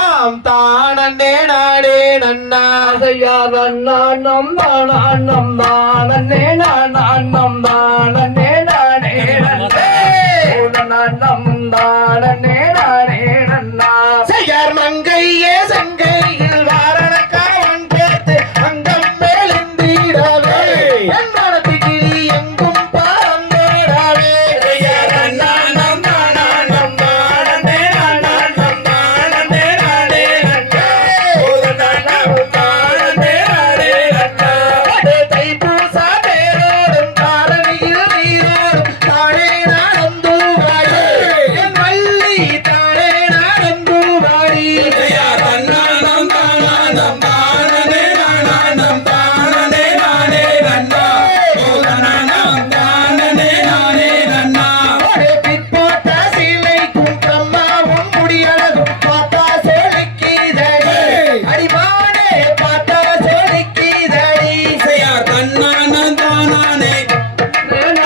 தானே நானே நன்னா அதையார் அண்ணானம் தானம் தானே நானம் தானே நானே நன்னே நன்னம் தானே நானே நன்னா செய்யார் மங்கையே சங்கையில் வாரணக்காவன் பேத்து அங்கம் மேலிந்திடவே என் மனத்து கிளி எங்கும் பறந்தேடாவே செய்யார் அண்ணானம் தானம் தானே நானம் தானே நானே நன்னா ஓர் தானம் தானே நானே நன்னா தைப்பூசா பேரோடும் தாரணியில் நீரோடும் தானே நடந்துவாயே என் வள்ளி தானே நடந்துவாடி செய்யார் அண்ணானம் தானம் தானே நானம் தானே நானே நன்னா ஓர் தானம் தானே நானே நன்னா பிற்போட்ட சீலைக்கும் பிரம்மாவும் முடியழகும் பார்த்தா சோழிக்குதடி அடிமானே பார்த்தா சோழிக்குதடி செய்யார் அண்ணானம் தானே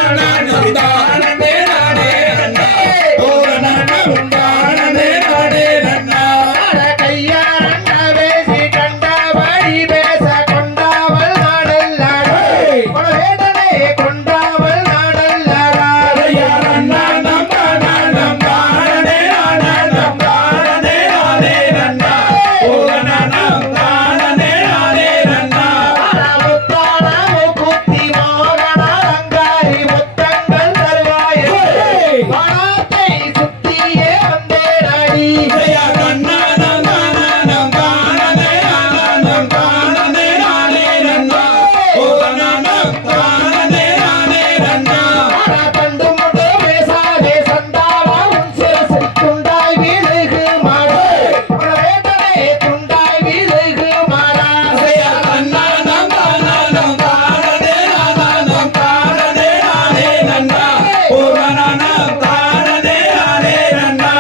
நானம் தானே நானே நன்னா ஓர் தானம் தானே நானே நன்னா கையாரண்ண பேசி கண்டபடி பேச கொண்டாவல் நாடல்லாடா வேதனை கொண்டாவல் நாடல்லாடா செய்யார் அண்ணானம் தானம் தானே நானம் தானே நானே நன்னா ஓர் தானம் தானே நானே நன்னா முத்தான குத்தி மோகன அங்காரி முத்தங்கள் தருவாயே வானத்தை சுத்தியே வந்தேனடி செய்யார் அண்ணானம் தானம் தானே நானம் தானே நானே நன்னா ஓர் தானம் தானே நானே நன்னா கண்டு முட்டு பேசாதே சந்தாவா உன் சிரசு துண்டாய் வீழுகு மாடு வேதனை துண்டாய் வீழுகு மாடா செய்யார் அண்ணானம் தானம் தானே நானம் தானே நானே நன்னா ஓர் தானம் தானே நானே நன்னா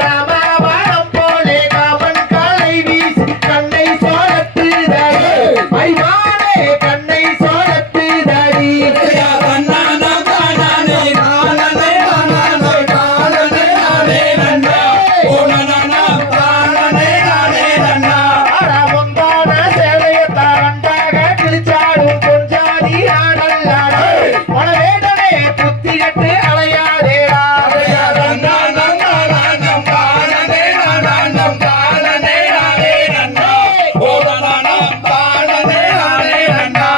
ராமபாணம் போலே காமன் காலை வீசி கண்ணை சோழத்துதடி மைமானே கண்ணை சோழத்துதடி செய்யார் அண்ணானம் தானே தானே நானம் தானே நானே நன்னா ஓர் தானம் தானே நானே நன்னா முந்தான சேலைய தாண்டாக கிழிச்சாடும் கொஞ்சாதி ஆடல்லாடா வேதனை புத்திகட்டு அலையாதேடா செய்யார் அண்ணானம் தானம் தானே நானம் தானே நானே நன்னா ஓர் தானம் தானே நானே நன்னா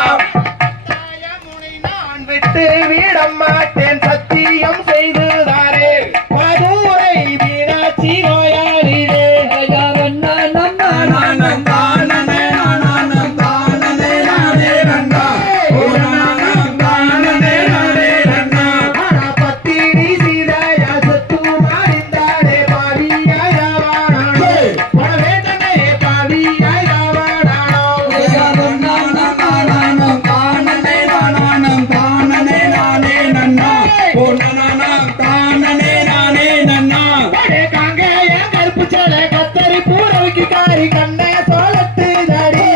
முனை நான் விட்டு விட மாட்டேன் சத்தியம் செய்துதாரே மதுரை மீனாட்சி நோயாளிலே அதையார் அண்ணானம் நானம் தானே நானம் தானே நானே நன்னா ஓர் தானம் தானே நானே நன்னா பத்தினி சீதையா சத்து மாறிந்தாடே பாவியாயவானானோ வேதனை பாவியாயவானானோ அதையார் அண்ணானம் தானம் தானே நானம் தானே நானே நன்னா ஓர் தானம் தானே நானே நன்னா காங்கேய கருப்பு சேலை கத்தரி பூரவிக்கு காரி கண்ண சோழத்து தாடி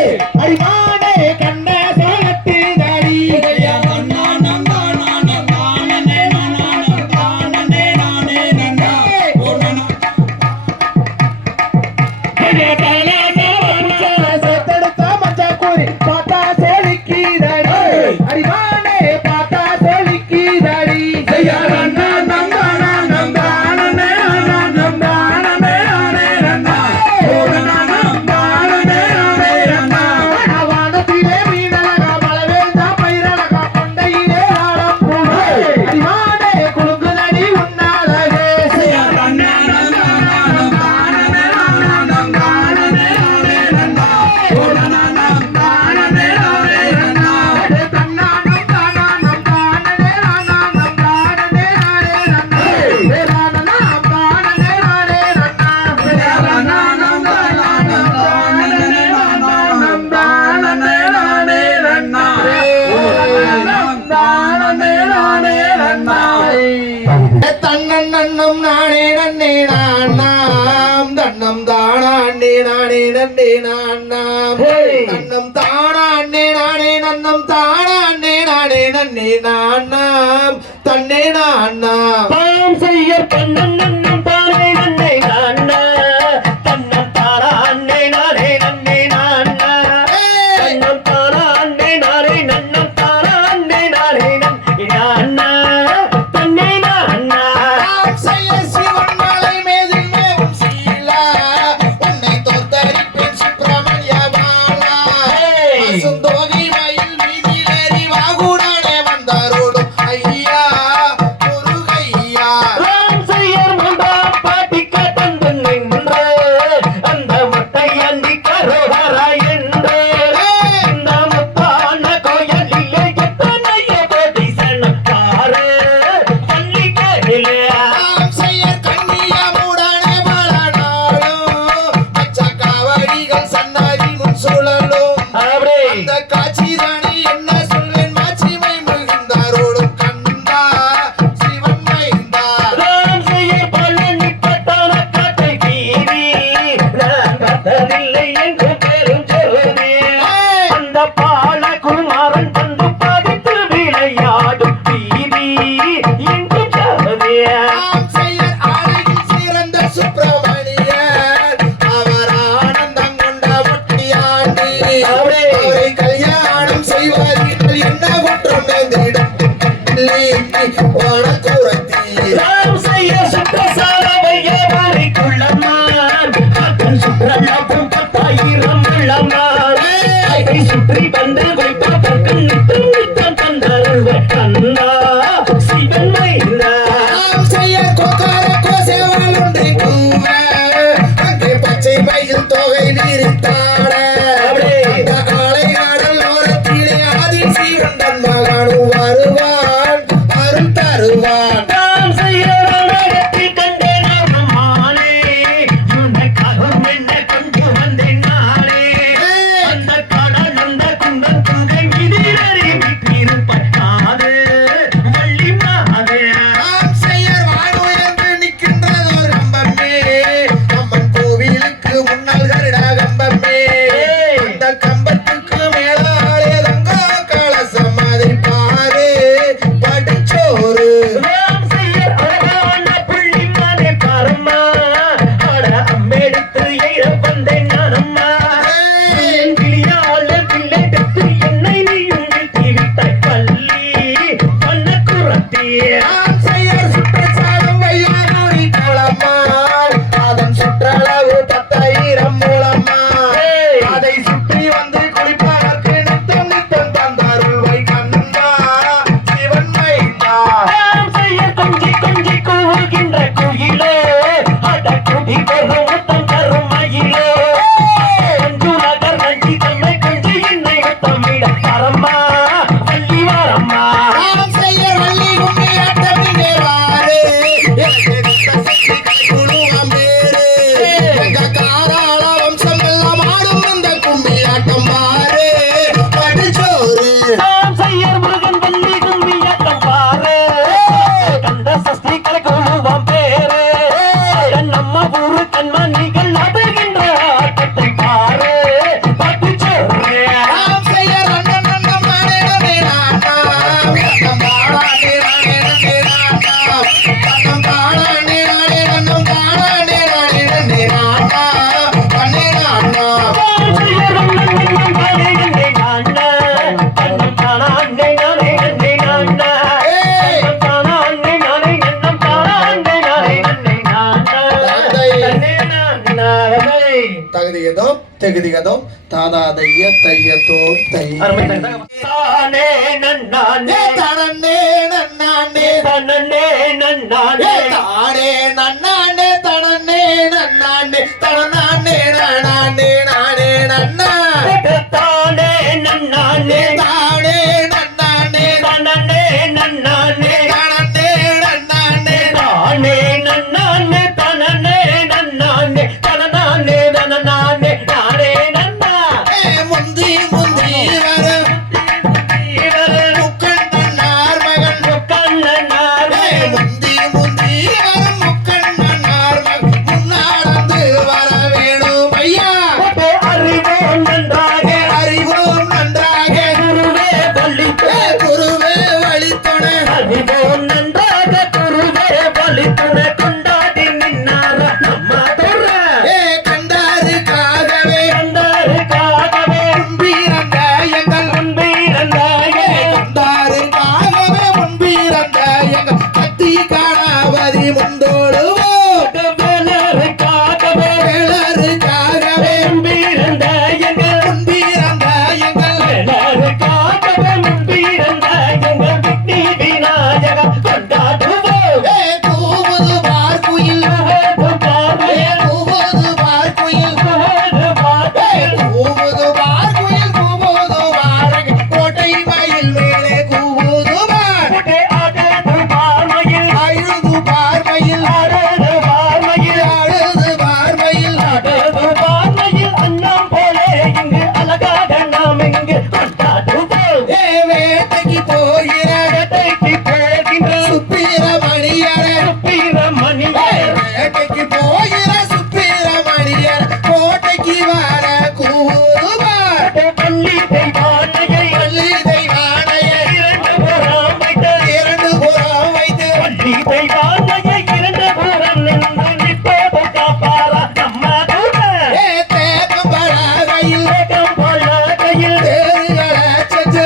அடிமானே கண்ண சோழத்து தாடி அதையார் அண்ணானம் தானம் தானே நானம் தானே நானே நன்னா ஓர் சேத்தெடுத்த மச்ச கூறி பார்த்தா சோழிக்குதடி அடிமானே பார்த்தா சோழிக்குதடி செய்யார் அண்ணானம் தானம் தானே நானம் தானே நானே நன்னா ஓர் தானம் தானே நானே நன்னா வானத்திலே மீனழகா மலவேந்தா பயிரழகா கொண்டையிலே ஆடம் பூவே அடிமானே குலுங்குதடி உன்னாலகே செய்யார் அண்ணானம் தானம் தானே நானம் தானே நானே நன்னா ஓர் தானம் தானே நானே நன்னா தன்னானம் தானம் தானே நானம் தானே நானே நன்னா வேதானம் தானே நானே நன்னா வேதானம் தானம் தானே நானம் தானே நானே நன்னா வேதானம் தானே நானே நன்னா தன்னன் நன்னம் நானே நன்னே நானாம் தன்னம் தானே நானே நன்னே நானாம் தன்னம் தானே நானே நன்னம் தானே நன்னே நானாம் தன்னே நானாம் பாம் செய்ய கண்ணன் நன்னம் தானே நன்னை நானா தன்னம் தாரா அன்னை நானே நன்னை நானா தன்னம் தாரா அன்னை நானே நன்னம் தாரா அன்னை நானே நன்னை நானா தன்னை நானா செய்ய சிவன் மலை மேதில் மேவும் சீலா உன்னை தோத்தரிப்பேன் சுப்பிரமணிய பாலா சுந்தோகி மயில் வீதியிலேறி வாகுடானே வந்தாரோடும் ஐயா முருகையா ராம் செய்யர் மூன்றாம் பாட்டிக்க தந்தன்னை முன்று அந்த மட்டை அந்தி கரோகரா என்று இந்த முத்தான கோயிலிலே எத்தனையோ கோடி சனம் பாரு பள்ளிக்கரிலே செய்ய கண்ணியமுடனே பல நாளும் பச்ச காவடிகள் சன்னதி முன் சுழலும் அப்படியே அந்த காட்சி தானி என்ன சொல்வேன் மாட்சிமை மிகுந்தாரோடும் கண்டா சிவன் மைந்தா ராம் செய்யர் பழனி பட்டான காட்டை வீதி நான் கத்ததில்லை என்று பெரும் ஜோதி அந்த பால குமாரன் வந்து பாதித்து விளையாடும் வீதி இன்று ஜோதியா செய்யர் ஆலையில் சிறந்த சுப்பிரமணியர் அவர் ஆனந்தம் கொண்ட முட்டியாண்டி அவரை கல்யாணம் செய்வார்கள் என்ன குற்றம் நேர்ந்திடும் வனக்குரத்தி ராம் செய்ய சுற்றசாலவை எவரை கொள்ளமான் காக்கன் சுற்றலாப்பும் 10,000 உள்ளமான் அதை சுற்றி வந்து வைப்பதற்கு நித்தம் நித்தம் தந்தருள்வர் கண்ணா சிவன் மைந்தா செய்ய கொக்கார கோசேவால் ஒன்றை கூவ அங்கே பச்சை மயில் தொகை விரித்தாட அந்த ஆலை கடல் ஓரத்திலே ஆதி சிவன் மகனும் வருவான் அருள் தருவான் ராம் செய்ய நாடகத்தில் கண்டேன் மானே உனக்காக என்ன கொண்டு வந்தேன் நானே அந்த கடல் அந்த குந்தன் துகை இதிரறி விட்டிருப்பாது வள்ளி மாதே செய்யர் வானுயர்ந்து நிற்கின்றதோர் கம்பமே அம்மன் கோவிலுக்கு முன்னால் கருடா கம்பமே அந்த கம்பத்துக்கு மேலாலே தங்கா கலசம் அதை பாரு படிச்சோறு ராம் செய்யர் அழகான புள்ளி மானே பாரம்மா அட அம்பெடுத்து எய்த வந்தேன் நானம்மா என் கிளியால பிள்ளை பெற்று என்னை நீயும் வீழ்த்தி விட்டாய் பள்ளி பண்ணக்குரத்தியே செய்யர் சுற்றச்சாலம் வையானூரி கோலம்மாள் அதன் சுற்றளவு 10,000 மூலம்மா அதை சுற்றி வந்து குளிப்பதற்கு நித்தம் நித்தம் தந்தருள்வை கண்ணா சிவன் மைந்தா ராம் செய்யர் கொஞ்சி கொஞ்சி கூவுகின்ற குயிலே அட குடி பெரும் முத்தம் தரும் மயிலே கொஞ்சு நகர் நஞ்சி தன்னை கொஞ்சி என்னை முத்தமிட பரம்மா வள்ளி வரம்மா செய்யர் வள்ளி கும்மி அட்டமிங்கே வாரு எனக்கு நித்த சக்தி கைகுழுவாம் பேரு எங்க காராள வம்சம் எல்லாம் ஆடும் இந்த கும்மி ஆட்டம் பாரு படிச்சோறு ராம் செய்யர் முருகன் வள்ளி கும்மியாட்டம் பாரு கந்த சஷ்டி கலக்குழுவாம் பேரு அட நம்ம ஊரு கண்மணிகள் ஆடுகின்ற ஆட்டத்தை பாரு பாட்டு சொல்றே செய்யர் அண்ணன் அண்ணன் நானே நானே நானா அண்ணன் தானானே நானே நானே நானா அண்ணன் தானானே நானே அண்ணன் தானானே நானே நானே நானா அண்ணே நானா ராம் செய்யர் அண்ணன் தானே நன்னே நானா அண்ணன் தானா அண்ணே நானே நன்னே நானா அண்ணன் தானா அண்ணே நானே நன்னம் தானா அண்ணே நானே நன்னே நானா நன்னே நானா தகுதியதும் தெகுதிகதும் தாதாதைய தையத்தோ தை தானே நன்னானே தனன்னே நன்னானே தன்னே நன்னானே தானே நன்னானே தனன்னே நன்னானே தனநானே நானே நானே நன்னா தானே நன்னானே தானே நன்னானே தன்னே நன்னானே தனன்னே நன்னானே தானே நன்னானே தன்னே நன்னானே தனநானே தனநானே நானே நன்னா முந்தி முந்தி வர இவரே முக்கண்ணன் போகிற வேட்டைக்கு போகின்ற சுப்பிரமணியரே வீரமணியர் வேட்டைக்கு போகிற சுப்பிரமணியர் கோட்டைக்கு வர கூறுவார் பள்ளி தெய்வானையை பள்ளி தெய்வானையை இரண்டு புறம் வைத்து பள்ளி தெய்வானையை இரண்டு புறம் நின்று நிற்பது காப்பாரா நம்ம கூட தேக்கம் பலகையில் வேகம் பலகையில் தேறுகளை சென்று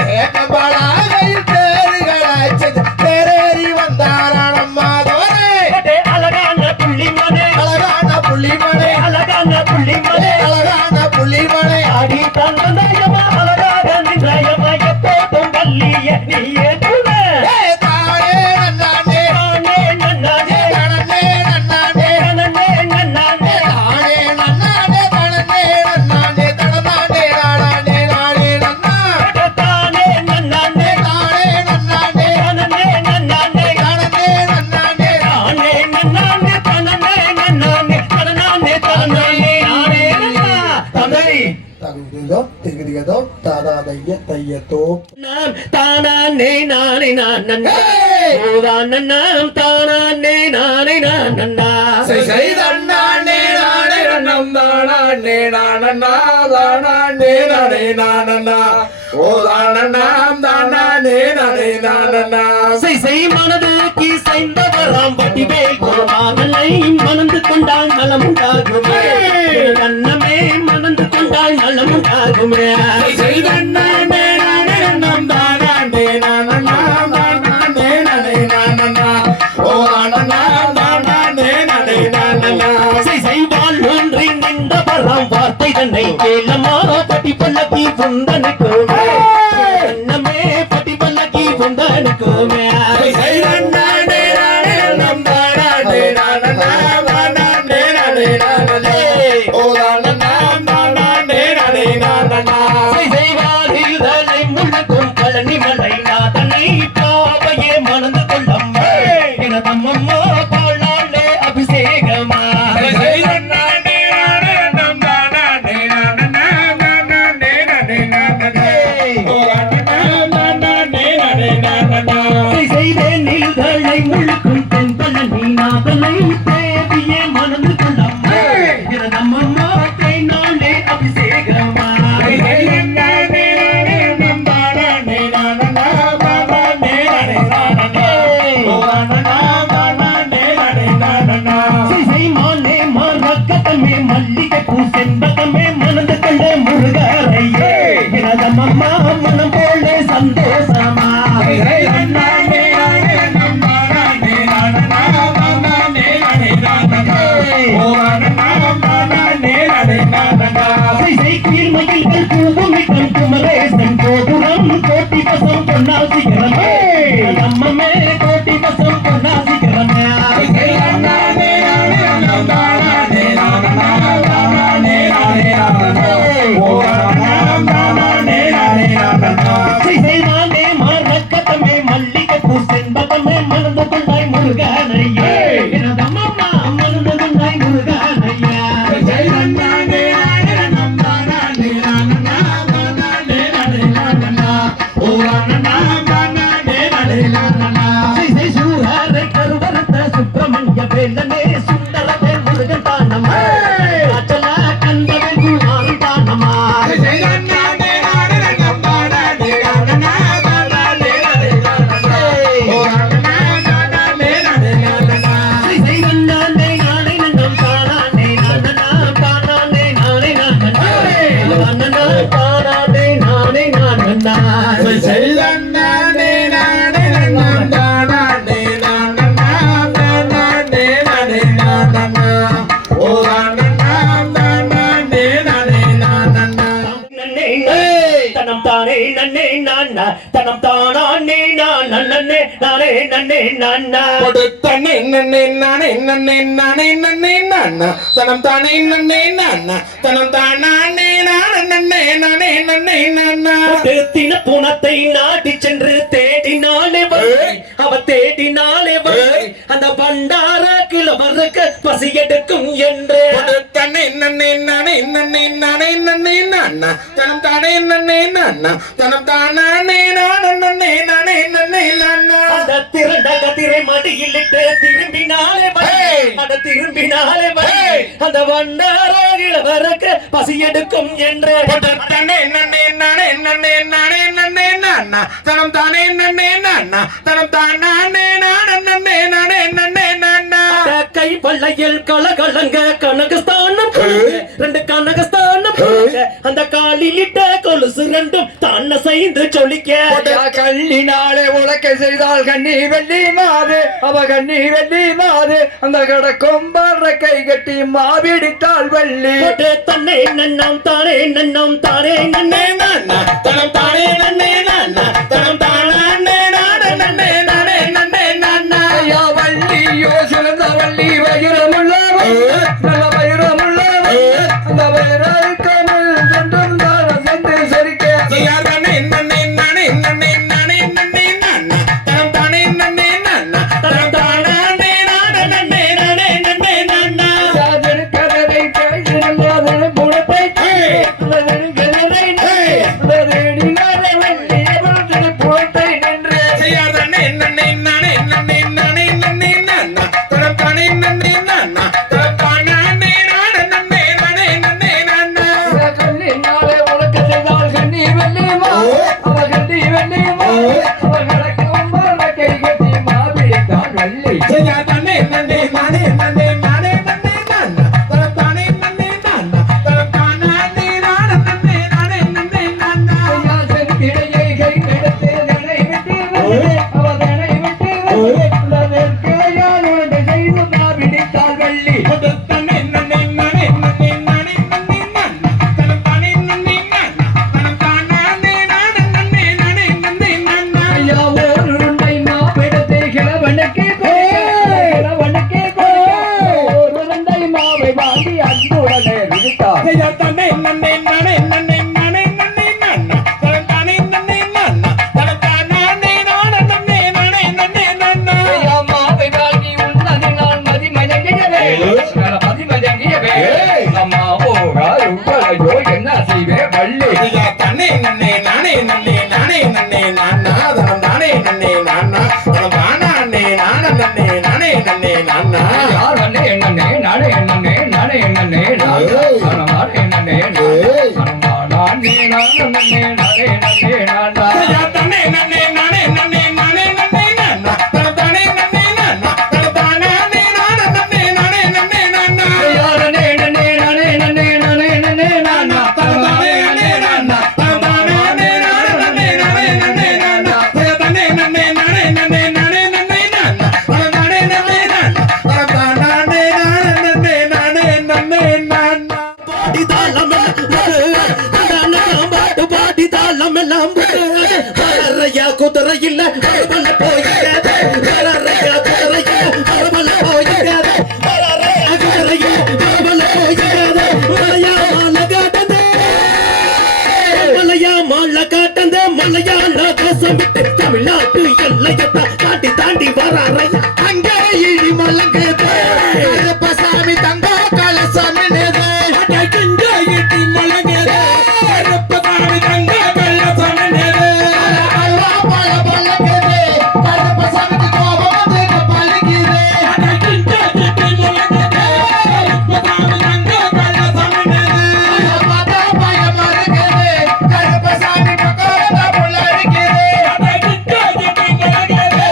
தேக்கம் பலகையில் தேறுகளை சென்று தேரேறி வந்தாராம் நம்மாதோரே அழகான புள்ளிமனே அழகான புள்ளிமலை அழகான புள்ளிமனே அழகான புள்ளிமலை அடி தந்தயமா அழகாக நின்றயமா எப்போதும் வள்ளிய நீயே கூட தானே நன்னானே நானே நன்னானே தனனே நன்னானே நன்னே நன்னானே தானே நன்னானே தனனே நன்னானே தனனானே நானே நானே நன்னா தானே நன்னானே தானே நன்னானே நன்னே நன்னானே தனனே நன்னானே நானே நன்னானே தனனே நன்னானே தனனானே தனனானே நானே நன்னா தந்தை தகுதிதோ திகுதிகதோ தாதாதைய தையத்தோ நாம் தானானே நானே நான் நன்னா ஏய்! ஓதான் நன்னாம் தானானே நானே நான் நன்னா செய்தண்ணானே நானே நன்னம் தானே நானண்ணா தானே நானே நானண்ணா ஓ தானண்ணாம் தானே நானே நானண்ணா செய் மனதுக்கு செய்தவராம் வடிவேல் குருமாமலை மணந்து கொண்டால் நலம் உண்டாகுமே கண்ணமே மணந்து கொண்டால் நலம் உண்டாகுமே செய்தண்ணானே நானே நன்னம் தானே நானண்ணா தானே நானே நானண்ணா ஓ தானண்ணாம் தானே நானே நானண்ணா செய்வால் ஒன்றி நின்றவராம் வார்த்தை தன்னை கேளமா பட்டி பல்லக்கி புந்தனுக்குமே கண்ணமே பட்டி பல்லக்கி புந்தனுக்குமே செய்தண்ணானே நானே நன்னம் தானே நானண்ணா தானே நானே நானண்ணா ஓ தானண்ணாம் தானே நானே நானண்ணா செய்வாரிதழை முழுக்கும் பழனிமலை நாதனை பாவையே மணந்து கொள்ளம்மா எனதம்மம்மா பாழாளே அபிஷேகமா செய்தண்ணானே நானே நன்னம் தானே நானண்ணா தானே நானே நானண்ணா ஓ தானண்ணாம் தானே நானே நானண்ணா செய்தேன் நில்தழை முழுக்கும் தென் பழனி நாதனை தேவியே மணந்து கொள்ளம்மா எனதம்மம்மா நாளே அபிஷேகமா செய்தண்ணானே நானே நன்னம் தானே நானண்ணா தானே நானே நானண்ணா ஓ தானண்ணாம் தானே நானே நானண்ணா மானே மரக்கத்தமே மல்லிகை பூ செண்பகமே மணந்து கொண்ட முருகரையே எனதம்மம்மா மனம் போல சந்தோஷமா செய்தண்ணானே நானே நன்னம் தானே நானண்ணா தானே நானே நானண்ணா ஓ தானண்ணாம் தானே நானே நானண்ணா கீழ்மயில்கள் பூமிக்கம் குமரேசன் கோபுரம் கோட்டி வசம் பொன்னால் சிகரமே அம்மமே கோட்டி வசம் பொன்னால் சிகரமே செய்தண்ணானே நானே நன்னம் தானே நானண்ணா தானே நானே நானண்ணா ஓ தானண்ணாம் தானே நானே நானண்ணா செய்வானே மரக்கத்தமே மல்லிகை பூ செண்பகமே மணந்து கொண்டாய் முருகனையே எனதம்மம்மா மணந்து கொண்டாய் முருகனையா செய்தண்ணானே நானே நன்னம் தானே நானண்ணா தானே நானே நானண்ணா ஓ தானண்ணாம் தானே நானே நானண்ணா சூரரை கருவறுத்த சுப்பிரமணிய வேலனே சுந்தரவே முருகன் தானம்மா அச்சல கந்தவே குமாரன் தானம்மா செய்தண்ணானே நானே நன்னம் தானே நானண்ணா தானே நானே நானண்ணா ஓ தானண்ணாம் தானே நானே நானண்ணா செய்வந்தானே நானே நன்னம் தானானே நானனா தானானே நானே நானனா நானனா தானானே நானே நானனா செய்தண்ணானே நானே நன்னம் தானே நானண்ணா தானே நானே நானண்ணா ஓ தானண்ணாம் தானே நானே நானண்ணா நன்னே தனம் தானே நன்னே நானா தனம் தானானே நான் நன்னே நானே நன்னே நானா கொடுத்தனே நன்னே நானே நன்னே நானே நன்னே நானா தனம் தானே நன்னே நானா தனம் தானே நானே நன்னே நானே நன்னே நானா தேத்தின புனத்தை நாட்டி சென்று தேடினாலே வரை அவ தேடினாலே வரை அந்த பண்டார கிழவருக்கு பசி எடுக்கும் என்று கொடுத்தனே நன்னே நானே நன்னே நானே நன்னே நானா நானா தனம் தானே நன்னே நானா தனம் தானே நானே நன்னே நன்னே நானா அந்த திரண்ட கதிரை மடியிலிட்டு திரும்பினாலே அந்த திரும்பினாலே அந்த வண்டாராகில வரக்க பசி எடுக்கும் என்று தானே நன்னே நானே நன்னே நானே நன்னே நானா தனம் தானே நன்னே நானா தனம் தானே நானே நன்னே நன்னே நானா கை பள்ளையில் கலகலங்க கனகஸ்தானம் ரெண்டு கனகஸ்தானம் அந்த காலிலிட்ட கொலுசு ரெண்டும் தான் செய்து சொல்லிக்க கண்ணினாலே உலக்க செய்தால் கண்ணி வெள்ளி மாது அவ கண்ணி வெள்ளி மாது அந்த கடக்கும் கை கட்டி மாவிடித்தாள் வள்ளி தன்னை நன்னம் தானே நன்னம் தானே நன்னே நானா தனம் தானே நன்னே நானா தனம் தானே நானே நன்னே நானே நன்னே நானா ஐயா வள்ளியோ சிறந்த வள்ளி வயிறமுள்ளவள் நல்ல வயிறமுள்ளவள் அந்த வயிறாய்க்கமில் சென்றும் தான சென்று சரிக்க தானே நன்னே நானே நன்னே நானே நன்னே நானா தனம் தானே நன்னே நானா தனம் தானே நானே நன்னே நானே நன்னே நானா கதவை கைதில் புறத்தை புறத்தை நின்று தானே நன்னே நானே நன்னே நானே நன்னே நானா தனம் தானே நன்னே நானா தனம் தானே நானே நன்னே நானே நன்னே நானா கண்ணினாலே உனக்கு செய்தால் கண்ணி வெள்ளி அவ கண்ணி வெள்ளி அவ கடக்கும் கை கட்டி மாவிடித்தாள் வள்ளி தானே நன்னே நானே நன்னே நானே நன்னே நானா தனம் தானே நன்னே நானா தனம் தானே நானே நன்னே நானே நன்னே நானா ஐயா செருக்கிடையை கை எடுத்து தனை விட்டு வந்து அவ தனை விட்டு வந்து கையால் உனக்கு செய்து மாவிடித்தாள் வள்ளி தானே நன்னே நானே நன்னே நானே நன்னே நானா தனம் தானே நன்னே நானா தனம் தானே நானே நன்னே நானே நன்னே நானா ஐயா ஒரு உருண்டை மாவிடத்தை கிழவனுக்கு கிழவனுக்கு ஒரு உருண்டை மாவை வாங்கி அன்புடனே விடுத்தார் தானே நன்னே நானே நன்னே நானே நன்னே நானா தனம் தானே நன்னே நானா தனம் தானே நானே நன்னே நானே நன்னே நானா ஐயா மாவை வாங்கி உண்ணது நான் மதிமயங்கியவே மதிமயங்கியவே அம்மா போகால் உங்களையோ என்ன செய்வே வள்ளி தானே நன்னே நானே நன்னே நானே நன்னே நானா தனம் தானே நன்னே நானா தனம் தானே நானே நன்னே நானே நன்னே நானா யார் அண்ணே என்னண்ணே நானே என்னண்ணே நானே என்னண்ணே நானே என்னண்ணே நானே நானே நானா தானே நன்னே நானே நன்னே நானே நன்னே நானா தனம் தானே நன்னே நானா தனம் தானே நானே நன்னே நானே நன்னே நானா யார் அண்ணே என்னண்ணே நானே என்னண்ணே நானே என்னண்ணே நானா தனம் தானே நன்னே நானா தனம் தானே நானே நன்னே நானே நன்னே நானா தானே நன்னே நானே நன்னே நானே நன்னே நானா தனம் தானே நன்னே நானா தனம் தானே நானே நன்னே நானே நன்னே நானா பாடி தாளம் பாட்டு பாடி தாளம் எல்லாம் வரறையா குதிரை இல்ல வரவல போயிடாத வரறையா குதிரை இல்ல வரவல போயிடாத வரறையா குதிரை இல்ல வரவல போயிடாத மலையா மாலை காட்டந்த மலையாள தேசம் விட்டு தமிழ்நாட்டு எல்லையத்தை தாண்டி தாண்டி வரையா அங்கே இடி மலங்குது கருப்பசாமி தங்க கலசாமி நேது இட்டி மலங்கேதே கருப்பசாமி தங்க வெள்ளசாமி நேதே அல்வா பல பல்லக்குது கருப்பசாமிக்கு கோபம் வந்து பலிக்குது இட்டி மலங்கேதே கருப்பசாமி தங்க வெள்ளசாமி நேதே பார்த்தா பயம் இருக்குது கருப்பசாமி பக்கம் புள்ள இருக்குது இட்டி மலங்கேதே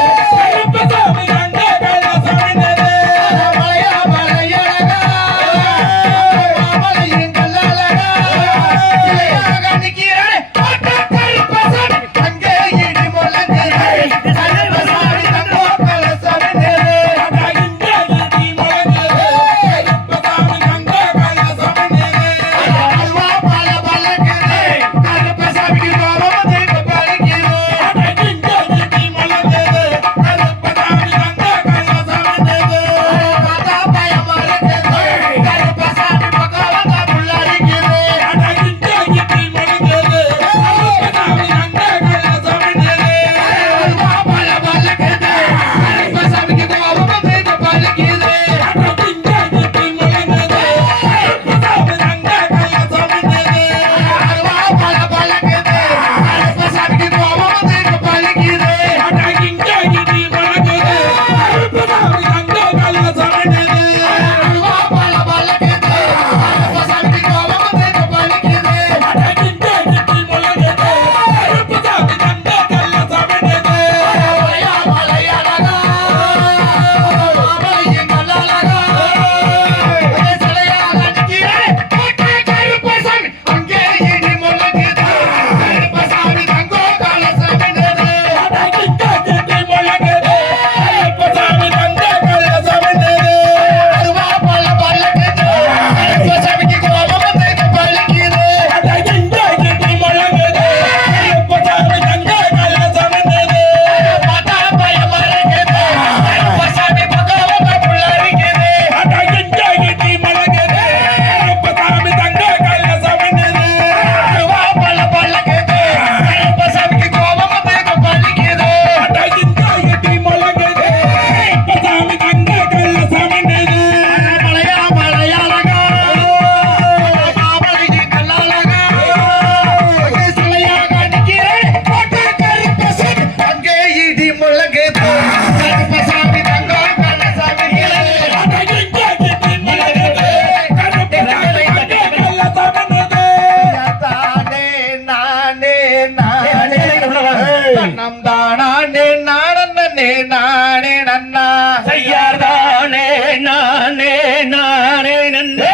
நம் தானே நானே நானே நன்னா செய்யாதானே நானே நானே நன்னே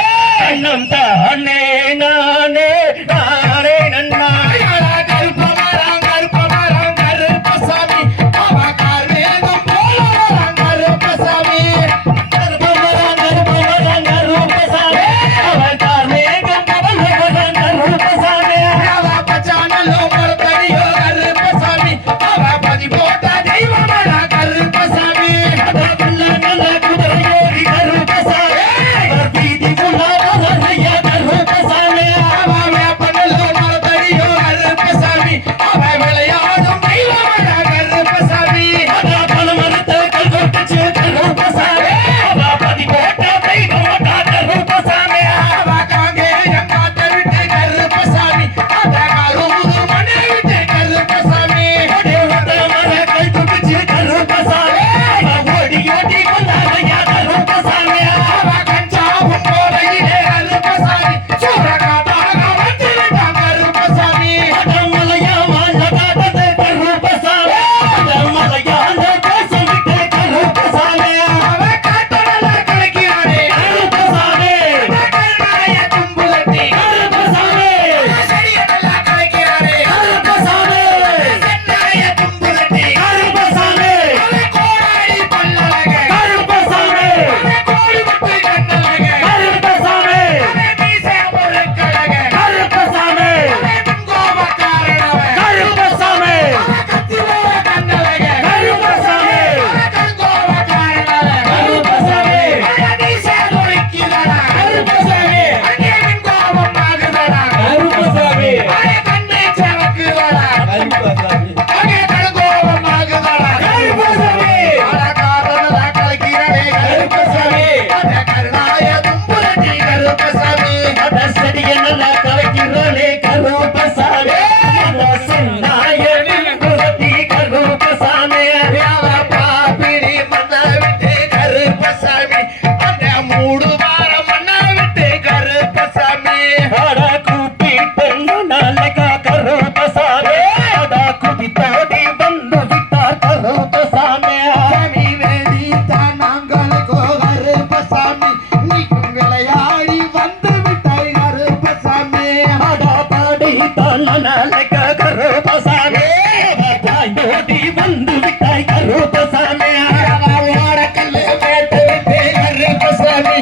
நம் தானே நானே நானே நன்னா கருப்பமரம் கருப்பமரம் கருப்பசாமி அவகார் வேகம் போலவரம் கருப்பசாமி கருப்பமரம் கருப்பமரம் கருப்பசாமி அவதார் மேகம் போலவரம் கருப்பசாமி அவ பச்சானலோ மரத்தடியோ கருப்பசாமி அவ பதி போட்ட தெய்வமடா கருப்பசாமி நல்ல நல்ல குதிரையோடி கருப்பசாமி அவர் வீதி புல்லாவரைய கருப்பசாமி அவ வேப்பனலோ மரத்தடியோ கருப்பசாமி அவ விளையாடும் தெய்வமடா கருப்பசாமி பல மரத்தை கல்வெட்டுச்சு கருப்பசாமி அவ பதி போட்ட தெய்வமடா கருப்பசாமி அவ காங்கேயம் காட்ட விட்டு கருப்பசாமி அவ கருமுது மனை விட்டு கருப்பசாமி தேவத மர கை துடிச்சு கருப்பசாமி அவ ஓடி ஓடி கொண்டாரைய கருப்பசாமி அவ கஞ்சாவும் போலையிலே கருப்பசாமி சூரகாட்டாக வந்திருந்தான் கருப்பசாமி மலையா மால காட்டது கருப்பசாமி மலையால தேசம் விட்டு கருப்பசாமி அவ காட்டடல கலக்கிறானே கருப்பசாமி கருணாய தும்புலட்டி கருப்பசாமி சரியடல கலக்கிறானே கருப்பசாமி சென்னாய தும்புலட்டி கருப்பசாமி அவ கோடாடி பல்லழக கருப்பசாமி அவ கோடி விட்டு கண்ணழக கருப்பசாமி அவ மீசை பொருட்கழக கருப்பசாமி அவ முன்கோபக்காரனவ கருப்பசாமி அவ கத்திவோட கண்ணழக கருப்பசாமி அவ கண்கோபக்காரனவ கருப்பசாமி அவ மீசை பொருட்கிறடா கருப்பசாமி அங்கே முன்கோபம் ஆகுதடா கருப்பசாமி அவ கண்ணை சவக்குதடா கருப்பசாமி அங்கே கண்கோபம் ஆகுதடா கருப்பசாமி ஆடகாரனல கலக்கிறனே கருப்பசாமி அட கருணாய தும்புலட்டி கருப்பசாமி செடிய நல்லா கலக்கிறோனே கருப்பசாமி நாயனின் குலத்தி கருப்பசாமி அவ பாப்பிடி மண்ண விட்டு கருப்பசாமி அந்த மூடு வாரம் மண்ண விட்டு கருப்பசாமி அட கூப்பிட்டு நாளைக்கா கருப்பசாமி அட குதித்தோடி வந்து விட்டார் கருப்பசாமி சாமி வேண்டி தான் நாங்களுக்கோ கருப்பசாமி நீக்கும் விளையாடி வந்து விட்டாய் கருப்பசாமி அட பாடி நாளைக்கா கருப்பசாமி தாயோடி வந்து விட்டாய் கருப்பசாமி ஓடக்கல்லு மேட்டு விட்டு கருப்பசாமி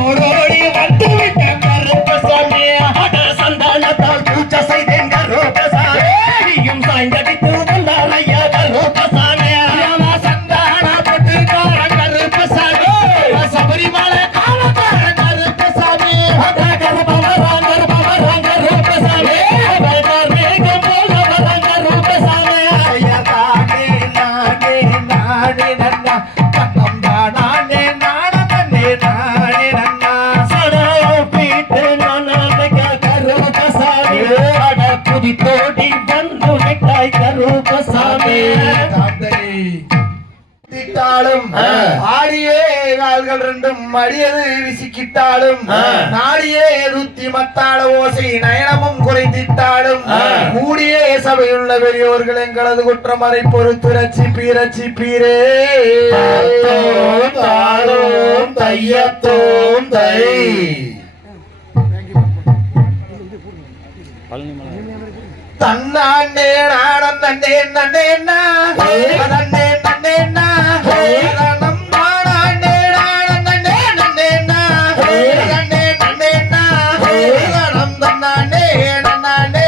ஓடோடி வந்து விட்ட கருப்பசாமி அட சந்தானத்தால் பூஜை செய்தேன் கருப்பசாமி நீயும் சாய்ந்தடித்து வந்தாரையா கருப்பசாமி சந்தான பொட்டுக்காரன் கருப்பசாமி சபரிமலை காலக்காரன் கருப்பசாமி அட கருப்பவரான் கருப்பவரான் கருப்பசாமி அவதார் மேகம் போல வரான் கருப்பசாமி நானே நானே நானே நன்னா பட்டம் நானே நானே நானே நன்னா சடாப்பிட்டு நாளைக்கா கருப்பசாமி அட குதித்தோடி வந்து விட்டாய் கருப்பசாமி திட்டாலும் ஆடியே கால்கள் ரெண்டும் மடியது விசிக்கிட்டாலும் நாடியே ருத்தி மத்தாள ஓசை நயனமும் குறைத்திட்டாலும் கூடியே சபையுள்ள பெரியோர்கள் எங்களது குற்றமறை பொறுத்து ரச்சி பீரே தாளோம் தையத்தோம் தை தன்னாண்டே நாடம் நண்டே நண்டேன்னா நண்டே நண்டேன்னா நம் நாடாண்டே நாடம் நண்டே நண்டேன்னா நண்டே நண்டேன்னா நம் தன்னாண்டே நன்னாண்டே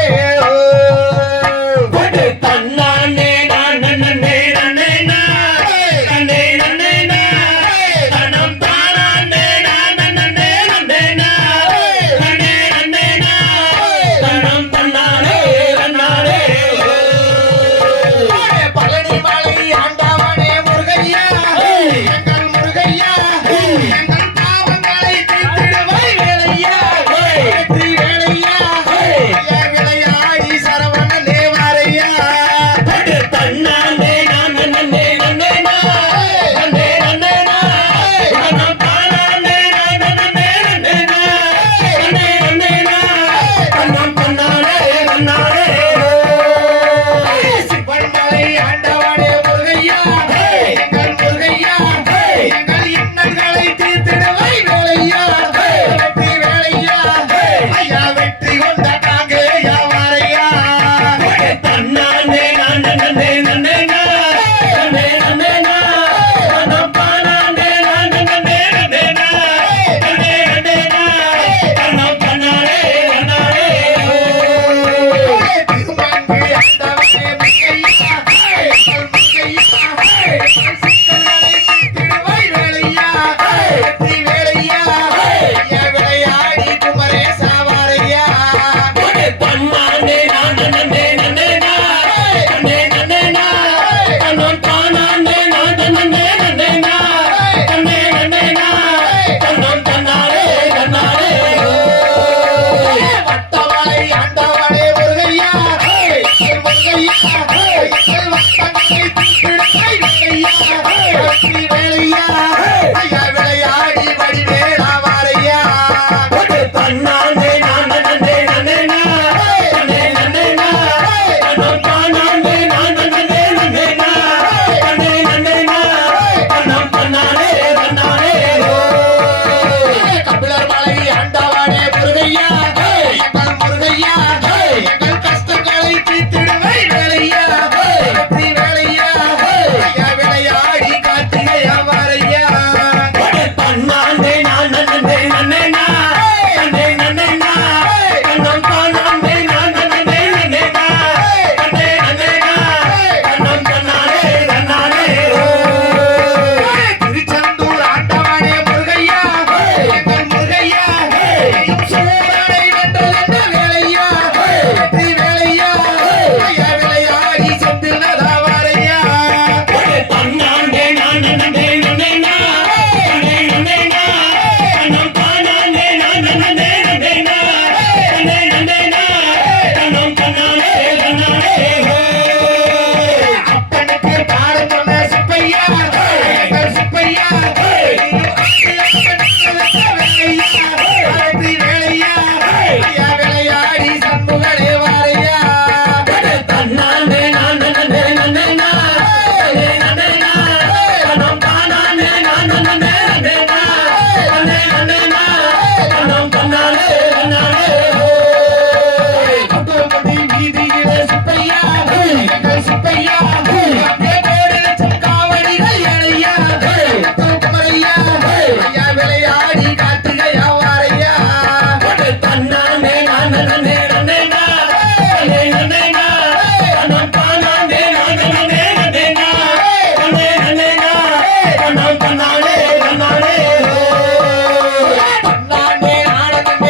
தன்னானே நான் நன்னே நன்னே நன்னே நன்னே தனம் தானானே நான் நன்னே நன்னே நன்னே நன்னே தனம் தன்னானே நன்னானே நன்னே நன்னே நா நன்னே நன்னே நா கண்ணம் பானாண்டே நன்னே நன்னே நன்னே நா நன்னே நன்னே நா கண்ணம் பண்ணாரே பண்ணாரே திருமங்கை ஆண்டவனே முக்கையா சிக்கல்களை திருவை வேலையா வெற்றி வேலையா ஐயா விளையாடி குமரேசா வாரையா பண்ணாண்டே நன்னே நன்னே நா நன்னே நன்னே நா கண்ணம் பானாண்டே நன்னே நன்னே நா நன்னே நன்னே நா கண்ணம் பண்ணாரே பண்ணாரே வட்டவளை ஆண்டவனே முருகையா முருகையா எங்கள் வட்டங்களை திருவை வேலையா வெற்றி வேலையா ஐயா விளையாடி வடிவேலா வாரையா பண்ணாண்டே நன்னே நன்னே நா நன்னே நன்னே நா கண்ணம் பானாண்டே நன்னே நன்னே நா நன்னே நன்னே நா கண்ணம் பண்ணாரே பண்ணாரே கபிலர் மலை ஆண்டவனே முருகையா எங்கள் முருகையா எங்கள் கஷ்டங்களை தீர்த்திடுவை வேலையா வெற்றி வேலையா ஐயா விளையாடி கார்த்திகையா வாரையா பண்ணாண்டே நன்னே நன்னே நா நன்னே நன்னே நா கண்ணம் பானாண்டே நன்னே நன்னே நா நன்னே நன்னே நா கண்ணம் பண்ணாரே பண்ணாரே திருச்செந்தூர் ஆண்டவனே முருகையா எங்கள் முருகையா சூரனை வென்றதென்ன வேலையா வெற்றி வேலையா ஐயா விளையாடி செந்தில்நதா வாரையா பண்ணாண்டே நன்னே நன்னே நா நன்னே நன்னே நா கண்ணம் பானாண்டே நன்னே நன்னே நா நன்னே நன்னே நா கண்ணம் பண்ணாரே பண்ணாரே அப்பனுக்கு பாடம் சொன்ன சுப்பையா எங்கள் சுப்பையா வெற்றி வேலையா ஐயா விளையாடி சண்முகனே வாரையா பண்ணாண்டே நன்னே நன்னே நா நன்னே நன்னே நா கண்ணம் பானாண்டே நன்னே நன்னே நா நன்னே நன்னே நா கண்ணம் பண்ணாரே பண்ணாரே குட்டுப்பட்டி வீதியிலே சுப்பையா எங்கள் சுப்பையா பேரோடு லட்சம் காவடிகள் ஏழையா குமரையா ஐயா விளையாடி கார்த்திகையா வாரையா பண்ணாண்டே நன்னே நன்னே நா நன்னே நன்னே நா கண்ணம் பானாண்டே நன்னே நன்னே நா நன்னே நன்னே நா கண்ணம் பண்ணாரே பண்ணாரே பன்னாண்டே நாடனே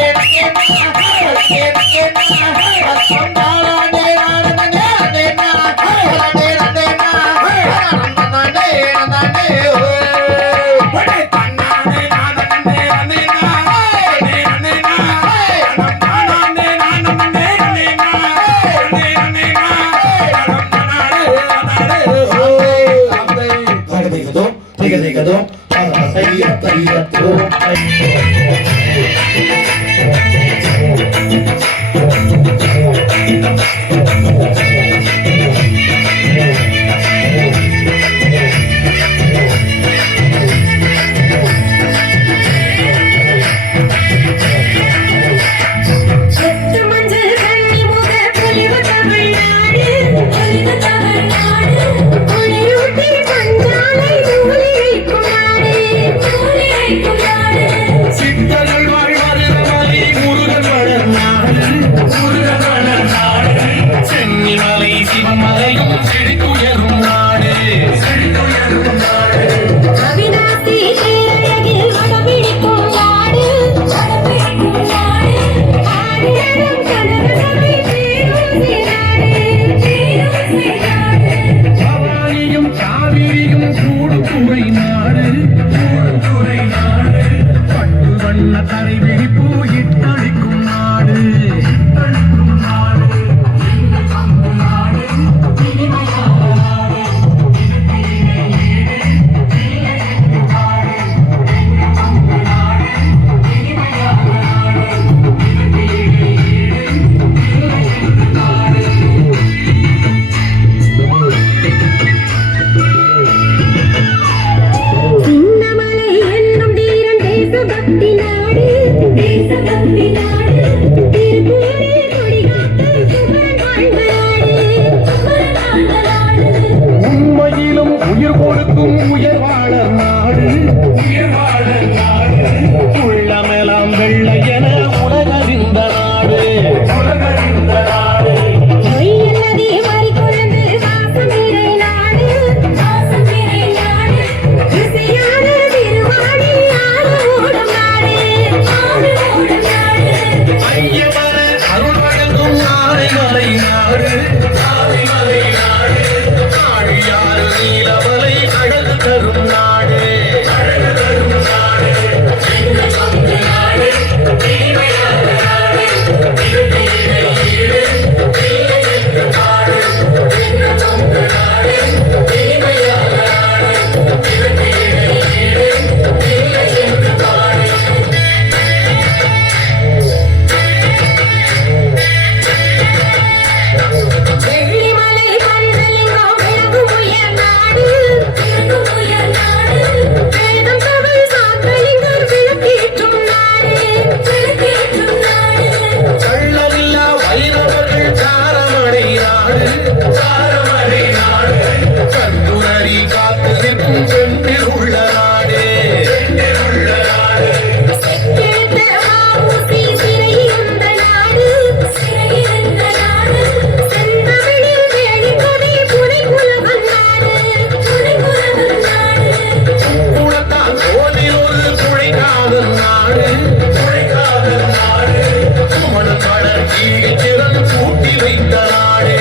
செத்து மஞ்சள் கண்ணி முக பொலிவு தமிழ்நாடு பொலிவு தமிழ்நாடு புலியூட்டி பஞ்சாலை நூலி வைக்கும் நாடு நூலி வைக்கும் நாடு சித்தர்கள் வாழ்வாரி முருகன் வளர்நாடு முருகன் வளர்நாடு சென்னிமலை சிவமலையும் செழித்துயரும் நாடு செழித்துயரும் நாடு அவிநாசி பேரழகில் வடபிடிக்கும் நாடு வடபிடிக்கும் நாடு ஆடியரும் கனகசபை பேரூசி நாடு பேரூசி நாடு பவானியும் காவிரியும் கூடுதுறை நாடு கூடுதுறை நாடு பட்டு வண்ண கரை விரிப்பு இட்டளிக்கும் நாடு இட்டளிக்கும் நாடு நாடு இனிமையான உயிர் கொடுக்கும் உயர்வாளர் நாடு உள்ளமெல்லாம் வெள்ளை என உலகறிந்த நாடு பொய்யல்லதி மறிக்கொழுந்து வாசமிரை நாடு இசையான திருவாடி ஆரோடும் நாடு ஐயமர அருள் வழங்கும் ஆனைமலை நாடு ஆழியாறு நீலமலை அழகு தரும் நாடு வெள்ளிமலை பந்தலிங்கம் விளங்கும் உயர் நாடு வேதம் தமிழ் சாத்தலிங்கர் விளக்கேற்றும் நாடு கள்ளமில்லா வைரவர்கள் சாரமடை நாடு கண்டுணரி காத்து நிற்கும் சென்றில் உள்ள நாடு செக்கெழுத்த மாவூசி சிறையிருந்த நாடு செந்தமிழில் வேலிக்கொடி புனைகுலவன் நாடு குளத்தால் கோலில் ஒரு புழைக்காதல் நாடு மணல் மலர் ஈகை திறன் கூட்டி வைத்த நாடு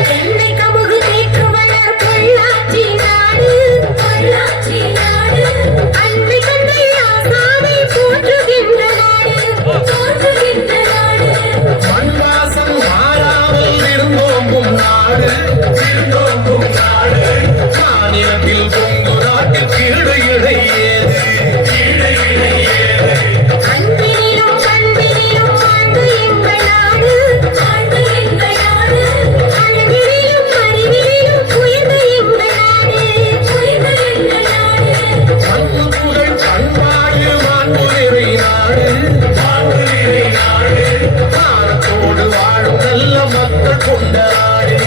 தென்னை கமுகு தேக்கு வளர் பொள்ளாச்சி நாடு அன்னை தந்தை ஆசாவை போற்றுகின்ற நாடு மண்வாசம் மாறாமல் இருந்தோங்கும் நாடு மாநிலத்தில் பொங்கு நாட்டில் கீழே இடையேது அன்பினிலும் பண்பினிலும் வாழ்ந்து எங்கள் நாடு அழகினிலும் அறிவினிலும் உயர்ந்த எங்கள் நாடு மண்ணு புகழ் பண்பாடு மாண்புரை நாடு மானத்தோடு வாழும் நல்ல மக்கள் கொண்ட நாடு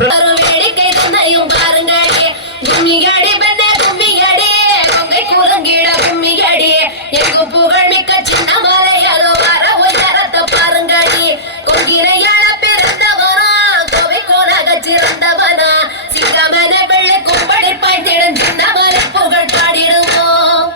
வரும் வேடிக்கை துணையும் பாருங்களே கும்மியடி பெண்ணே கும்மியடி கொங்கை கூறங்கிட கும்மியடி எங்கும் புகழ் மிக்க சின்ன மலையாலோ வர உயரத்தை பாருங்கடி கொங்கிரையாள பிறந்தவனா கோவை கோலாக சிறந்தவனா சிங்கமன வெள்ளை கும்படி பாய்ந்திடும் சின்ன மலை புகழ் பாடிடுவோம்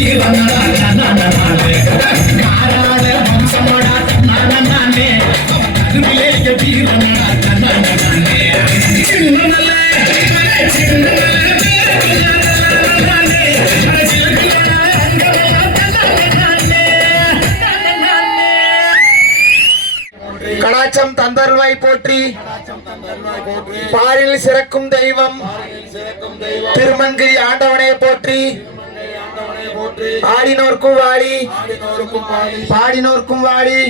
வீரனடா நானே காராள வம்சமடா நானே கருவிலேய வீரனடா நானே சின்னமல்ல கடாச்சம் தந்தருள்வாய் போற்றி பாரில் சிறக்கும் தெய்வம் திருமங்கை ஆண்டவனே போற்றி ஆடினோர்க்கும் வாடி பாடினோர்க்கும் வாடி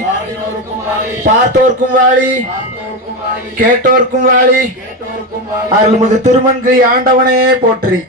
பார்த்தோர்க்கும் வாடி கேட்டோர்க்கும் வாடி அருள்மிகு திருமங்கை ஆண்டவனே போற்றி